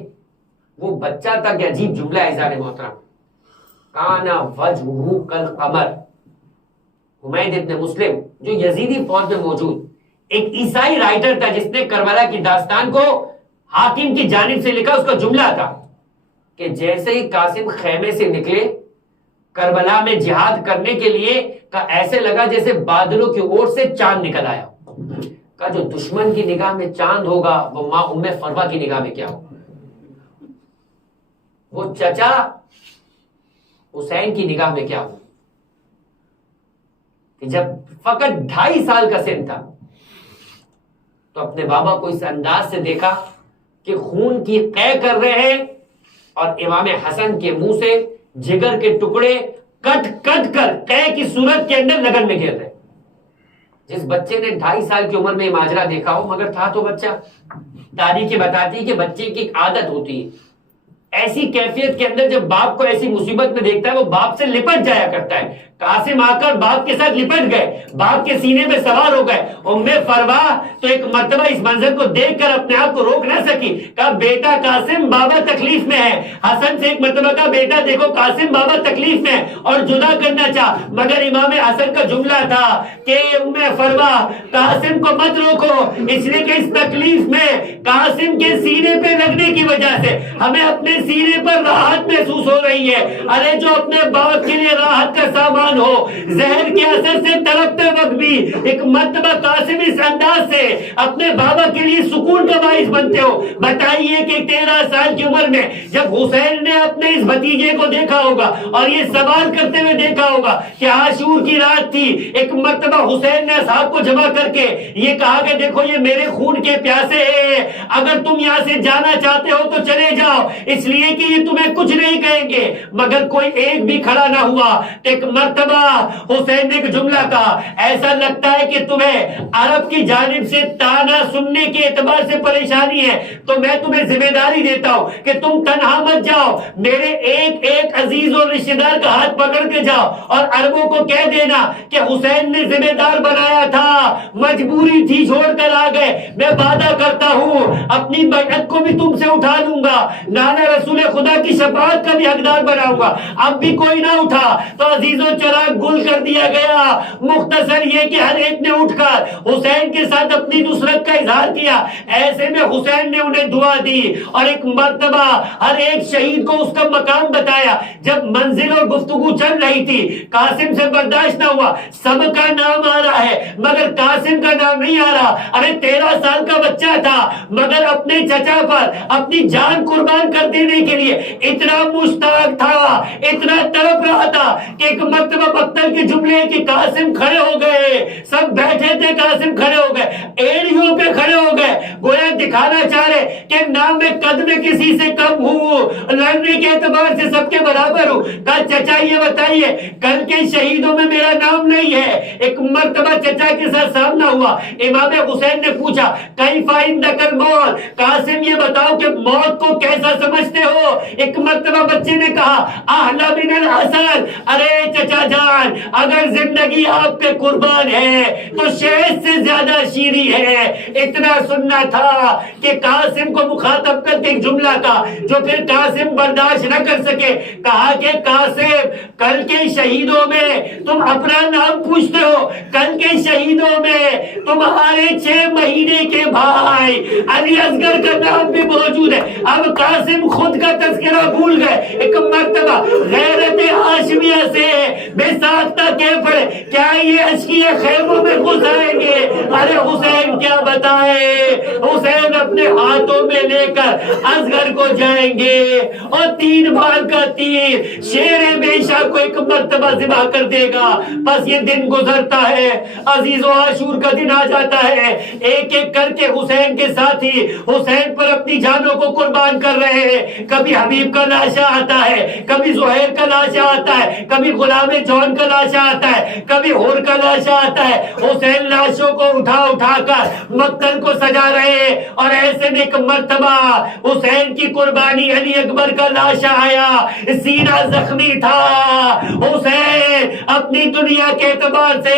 وہ بچہ تھا کہ عجیب جملہ ہے عزیزان محترم، کانا وجہہ کالقمر. حمید ابن مسلم جو یزیدی فوج میں موجود ایک عیسائی رائٹر تھا، جس نے کربلا کی داستان کو حاکم کی جانب سے لکھا. اس کا جملہ تھا کہ جیسے ہی قاسم خیمے سے نکلے کربلا میں جہاد کرنے کے لیے، کا ایسے لگا جیسے بادلوں کی اور سے چاند نکل آیا. کا جو دشمن کی نگاہ میں چاند ہوگا وہ ماں ام فروا کی نگاہ میں کیا ہوگا. وہ چچا حسین کی نگاہ میں کیا ہوگا کہ جب فقط 2.5 سال کا سن تھا تو اپنے بابا کو اس انداز سے دیکھا کہ خون کی قے کر رہے ہیں اور امام حسن کے منہ سے جگر کے ٹکڑے کٹ کٹ کر قے کی صورت کے اندر لگن میں گر رہے. جس بچے نے 2.5 سال کی عمر میں ماجرا دیکھا ہو، مگر تھا تو بچہ. تاریخ بتاتی کہ بچے کی ایک عادت ہوتی ہے ایسی کیفیت کے اندر جب باپ کو ایسی مصیبت میں دیکھتا ہے وہ باپ سے لپٹ جایا کرتا ہے. قاسم آ کر باپ کے ساتھ لپٹ گئے، باپ کے سینے پہ سوار ہو گئے. ام فروا تو ایک مرتبہ اس منظر کو دیکھ کر اپنے آپ کو روک نہ سکی. کہا بیٹا قاسم بابا تکلیف میں ہے. حسن سے ایک مرتبہ کہا بیٹا دیکھو قاسم بابا تکلیف میں ہے، اور جدا کرنا چاہ. مگر امام حسن کا جملہ تھا کہ ام فروا قاسم کو مت روکو، اس لیے کہ اس تکلیف میں قاسم کے سینے پہ لگنے کی وجہ سے ہمیں اپنے سینے پر راحت محسوس ہو رہی ہے. ارے جو اپنے باپ کے لیے راحت کا سامان ہو، زہر کے اثر سے تڑپتے وقت بھی ایک مرتبہ قاسم اس انداز سے اپنے بابا کے لیے سکون کا باعث بنتے ہو. بتائیے کہ 13 سال کی عمر میں جب حسین نے اپنے اس بھتیجے کو دیکھا ہوگا اور یہ سوال کرتے ہوئے دیکھا ہوگا کہ عاشور کی رات تھی، ایک مرتبہ حسین نے اصحاب کو جمع کر کے یہ کہا کہ دیکھو یہ میرے خون کے پیاسے ہیں، اگر تم یہاں سے جانا چاہتے ہو تو چلے جاؤ، اس لیے کہ یہ تمہیں کچھ نہیں کہیں گے. مگر کوئی ایک بھی کھڑا نہ ہوا. ایک مرتبہ حسین نے ایک جملہ کہا، ایسا لگتا ہے کہ تمہیں عرب کی جانب سے تانا سننے کے اعتبار سے پریشانی ہے، تو میں تمہیں ذمہ داری دیتا ہوں کہ تم تنہا مت جاؤ، میرے ایک ایک عزیز اور رشتہ دار کا ہاتھ پکڑ کے جاؤ اور عربوں کو کہہ دینا کہ حسین نے ذمہ دار بنایا تھا، مجبوری تھی چھوڑ کر آ گئے. میں وعدہ کرتا ہوں اپنی بیعت کو بھی تم سے اٹھا لوں گا، نانا رسول خدا کی شفاعت کا بھی حقدار بناؤں گا. اب بھی کوئی نہ اٹھا تو عزیزوں چراغ گل کر دیا گیا. مختصر یہ کہ ہر ایک نے اٹھ کر حسین کے ساتھ اپنی نصرت کا اظہار کیا. ایسے میں حسین نے انہیں دعا دی اور ایک مرتبہ ہر ایک شہید کو اس کا مقام بتایا. جب منزل اور گفتگو چل رہی تھی قاسم سے برداشت نہ ہوا. سب کا نام آ رہا ہے مگر قاسم کا نام نہیں آ رہا. ارے 13 سال کا بچہ تھا مگر اپنے چچا پر اپنی جان قربان کر دینے کے لیے اتنا مشتاق تھا، اتنا تڑپ رہا تھا کہ ایک مرتبہ بختر کے جملے کہ قاسم کھڑے ہو گئے. سب بیٹھے تھے، قاسم کھڑے ہو گئے، ایڑیوں پہ کھڑے ہو گئے، گویا دکھانا چاہ رہے کہ نام میں قد میں کسی سے کم ہوں، لڑنے کے اعتبار سے سب کے برابر ہوں. کہا چچا یہ بتائیے کل کے شہیدوں میں میرا نام نہیں ہے. ایک مرتبہ چچا کے ساتھ سامنا ہوا. امام حسین نے پوچھا کیف عندک الموت، قاسم یہ بتاؤ کہ موت کو کیسا سمجھتے ہو. ایک مرتبہ بچے نے کہا احلی من الحسن، ارے چچا جان اگر زندگی آپ کے قربان ہے تو شہد سے زیادہ شیریں ہے. اتنا سننا تھا کہ قاسم کو مخاطب کر کے ایک جملہ کا جو پھر قاسم برداشت نہ کر سکے. کہا کہ قاسم کل کے شہیدوں میں تم اپنا نام پوچھتے ہو، کل کے شہیدوں میں تمہارے 6 مہینے کے بھائی علی اصغر کا نام بھی موجود ہے. اب قاسم خود کا تذکرہ بھول گئے. ایک مرتبہ غیرت ہاشمیہ سے بے ساختہ کہہ پڑے کیا یہ عیش کیے خیموں میں گھس آئیں گے. ارے حسین کیا بتائے, حسین اپنے ہاتھوں میں لے کر اصغر کو جائیں گے اور 3 بار کا تیر شیر بیشا کو ایک مرتبہ ذبح کر دے گا. بس یہ دن گزرتا ہے, عزیز و عاشور کا دن آ جاتا ہے. ایک ایک کر کے حسین کے ساتھی حسین پر اپنی جانوں کو قربان کر رہے ہیں. کبھی حبیب کا لاشا آتا ہے, کبھی زہیر کا لاشا آتا ہے, کبھی غلام جون کا لاشا آتا ہے, کبھی ہور کا لاشا آتا ہے. حسین لاشوں کو اٹھا اٹھا کر مقتل کو سجا رہے ہیں. اور ایسے میں ایک مرتبہ حسین کی قربانی علی اکبر کا لاشا آیا, سینہ زخمی تھا. حسین اپنی دنیا کے اعتبار سے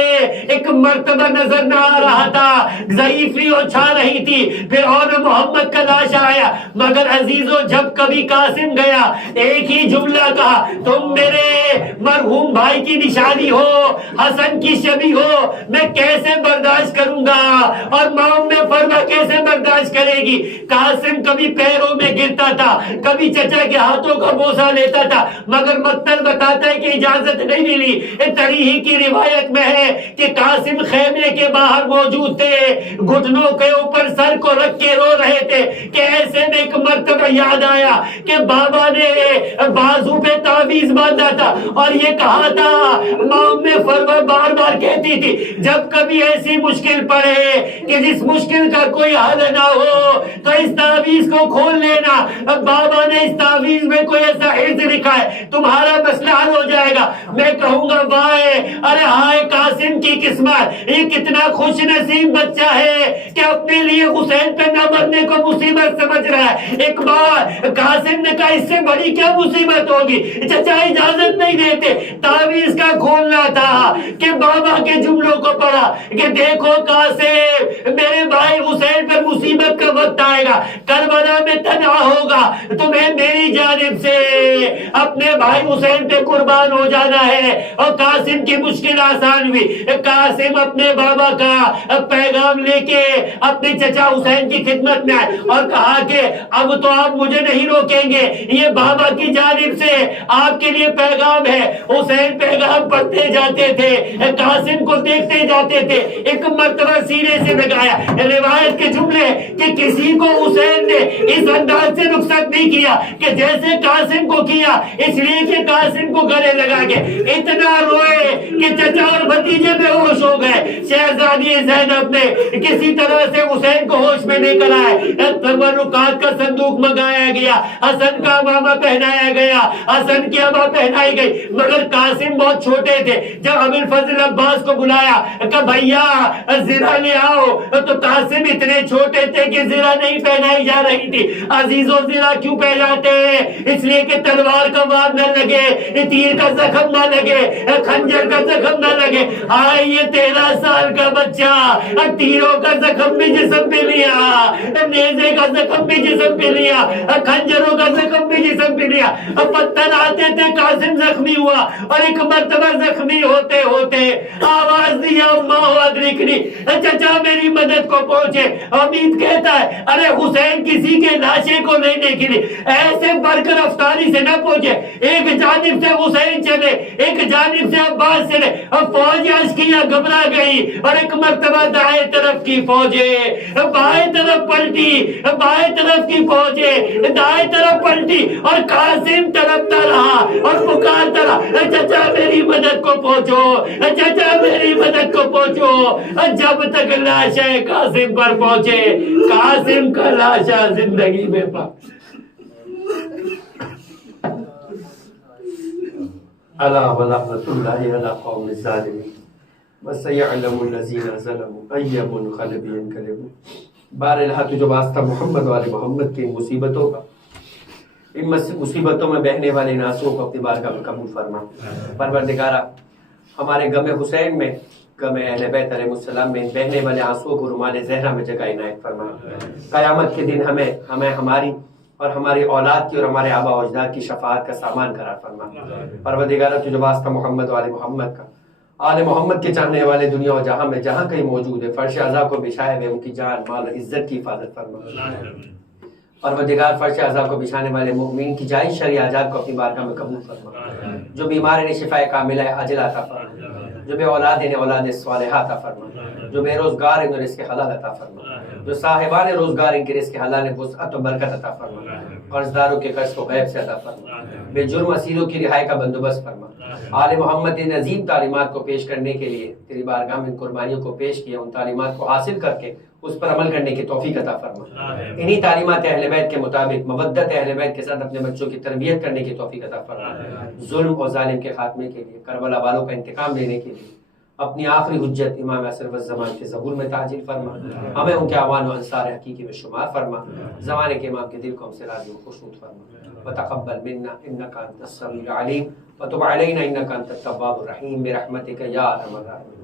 ایک مرتبہ نظر نہ آ رہا تھا, ضعیفی اور چھا رہی تھی. پھر اور محمد کا لاشا آیا. مگر عزیزو جب کبھی قاسم گیا ایک ہی جملہ کہا, تم میرے مرحوم بھائی کی نشانی ہو, حسن کی شبیہ ہو, میں کیسے برداشت کروں گا. اور ماں میں فرما کیسے برداشت کرے گی. قاسم کبھی پیروں میں گرتا تھا, کبھی چچا کے ہاتھوں کا بوسہ لیتا تھا, مگر مقتل بتاتا ہے کہ اجازت نہیں ملی. تریحی کی روایت میں ہے کہ قاسم خیمے کے باہر موجود تھے, گھٹنوں کے اوپر سر کو رکھ کے رو رہے تھے کہ ایسے میں ایک مرتبہ یاد آیا کہ بابا نے بازو پہ تعویذ باندھا تھا اور یہ کہا تھا, ماں میں فرما بار بار کہتی تھی جب کبھی ایسی مشکل پڑے کہ جس مشکل کا کوئی حل نہ ہو تو اس تعویذ کو کھول لینا. بابا نے اس تعویذ میں کوئی ایسا حرز لکھا ہے تمہارا مسئلہ حل ہو جائے گا. میں کہوں گا وائے, ارے ہائے قاسم کی قسمت, یہ کتنا خوش نصیب بچہ ہے کہ اپنے لیے حسین پہ نہ مرنے کو مصیبت سمجھ رہا ہے. ایک بار قاسم نے کہا اس سے بڑی کیا مصیبت ہوگی, چچا اجازت نہیں دیتے. تعویذ کا کھولنا تھا کہ بابا کے جملوں کو پڑھا کہ دیکھو قاسم, میرے بھائی حسین پر مصیبت کا وقت آئے گا, کربلا میں تنہا ہوگا, تمہیں میری جانب سے اپنے بھائی حسین پہ قربان ہو جانا ہے. اور قاسم کی مشکل آسان ہوئی. قاسم اپنے بابا کا پیغام لے کے اپنے چچا حسین کی خدمت میں آئے اور کہا کہ اب تو آپ مجھے نہیں روکیں گے, یہ بابا کی جانب سے آپ کے لیے پیغام ہے. حسین پیغام پڑھتے جاتے تھے, قاسم کو دیکھتے جاتے تھے. ایک مرتبہ سینے سے لگایا روایت کے جملے کہ کسی کو حسین نے اس انداز سے رخصت نہیں کیا کہ جیسے قاسم کو کیا, اس لیے کہ قاسم کو گلے لگا کے اتنا روئے کہ چچا اور بھتیجے بے ہوش ہو گئے. شہزادی زینب نے کسی طرح سے حسین کو ہوش میں لے کر آئے. تبرکات کا صندوق منگایا گیا, حسن کا امامہ پہنایا گیا, حسن کی امامہ پہنائی گئی. مگر قاسم بہت چھوٹے تھے. جب ابو الفضل عباس کو بلایا کہ بھیا زرہ لے آؤ, تو قاسم اتنے چھوٹے تھے کہ زرہ نہیں پہنائی جا رہی تھی. عزیزو زرہ کیوں پہناتے ہیں, اس لیے کہ تلوار کا وار نہ لگے, تیر کا زخم نہ لگے, خنجر کا زخم نہ لگے. آئے یہ 13 سال کا بچہ تیروں کا زخم بھی جسم پہ لیا, نیزے کا زخم بھی جسم پہ لیا, خنجروں کا زخم بھی جسم پہ لیا. پتھر آتے تھے, قاسم زخمی ہوا اور ایک مرتبہ زخمی ہوتے ہوتے آواز دیا ماں ادرکنی, چچا میری مدد کو پہنچے. امید کہتا ہے ارے حسین کسی کے لاشے کو لینے کے لیے ایسے برق رفتاری سے نہ پہنچے. ایک جانب سے حسین چلے, ایک جانب سے عباس چلے, اب فوج عسکریہ گھبرا گئی اور ایک مرتبہ دائیں طرف کی فوجیں بائیں طرف پلٹی, بائیں طرف کی فوجیں دائیں طرف پلٹی اور قاسم تڑپتا رہا اور پکارتا رہا, چچا میری مدد کو پہنچو, چچا میری مدد کو پہنچو. جب تک لاشا قاسم پر پہنچے, قاسم کا لاشا زندگی میں الا ولعنۃ اللہ علی قوم الظالمین وسیعلم الذین ظلموا ای منقلب ینقلبون. بہرحال تو جو واسطہ محمد والے محمد کی مصیبتوں کا, ان مصیبتوں میں بہنے والے ناسوں کو اپنی بارگاہ میں قبول فرما. پروردگارا ہمارے غم حسین میں, غم اہل بیت علیہ السلام میں بہنے والے آنسوؤں کو رومال زہرا میں جگہ عنایت فرما. قیامت کے دن ہمیں ہماری اور ہماری اولاد کی اور ہمارے آبا و اجداد کی شفاعت کا سامان قرار فرما. پروردگارا تجھے واسطہ محمد والے محمد کا, آل محمد کے چاہنے والے دنیا و جہاں میں جہاں کہیں موجود ہے, فرش عزا کو بچھائے ہوئے ان کی جان مال اور عزت کی حفاظت فرما. پروردگار فرش عزا کو بچھانے والے مومنین کی جائز شرعی حاجات کو اپنی بارگاہ میں قبول فرما. جو بیمار ہیں شفا کاملہ عاجلہ عطا فرما. جو بے اولاد انہیں اولاد صالحہ عطا فرما، جو بے روزگار انہیں رزق حلال عطا فرما، جو صاحبان روزگار ان کے رزق حلال وسعت و برکت عطا فرما، قرضداروں کے قرض کو غیب سے عطا فرما، بے جرم اسیروں کی رہائی کا بندوبست فرما۔ آل محمد ان عظیم تعلیمات کو پیش کرنے کے لیے تیری بارگاہ میں قربانیوں کو پیش کیا، ان تعلیمات کو حاصل کر کے اس پر عمل کرنے کی توفیق عطا فرما۔ انہی تعلیمات اہل بیت کے مطابق مودت اہل بیت کے ساتھ اپنے بچوں کی تربیت کرنے کی توفیق عطا فرما۔ ظلم اور ظالم کے خاتمے کے لیے، کربلا والوں کا انتقام لینے کے لیے اپنی آخری حجت امام عصر والزمان کے ظہور میں تعجیل فرما، ہمیں ان کے اعوان و انصار حقیقی میں شمار فرما، زمانے کے امام کے دل کو ہم سے راضی و خوشنود فرما۔ وتقبل منا انك انت السميع العليم وتب علينا انك انت التواب الرحيم برحمتك يا ارحم الراحمين۔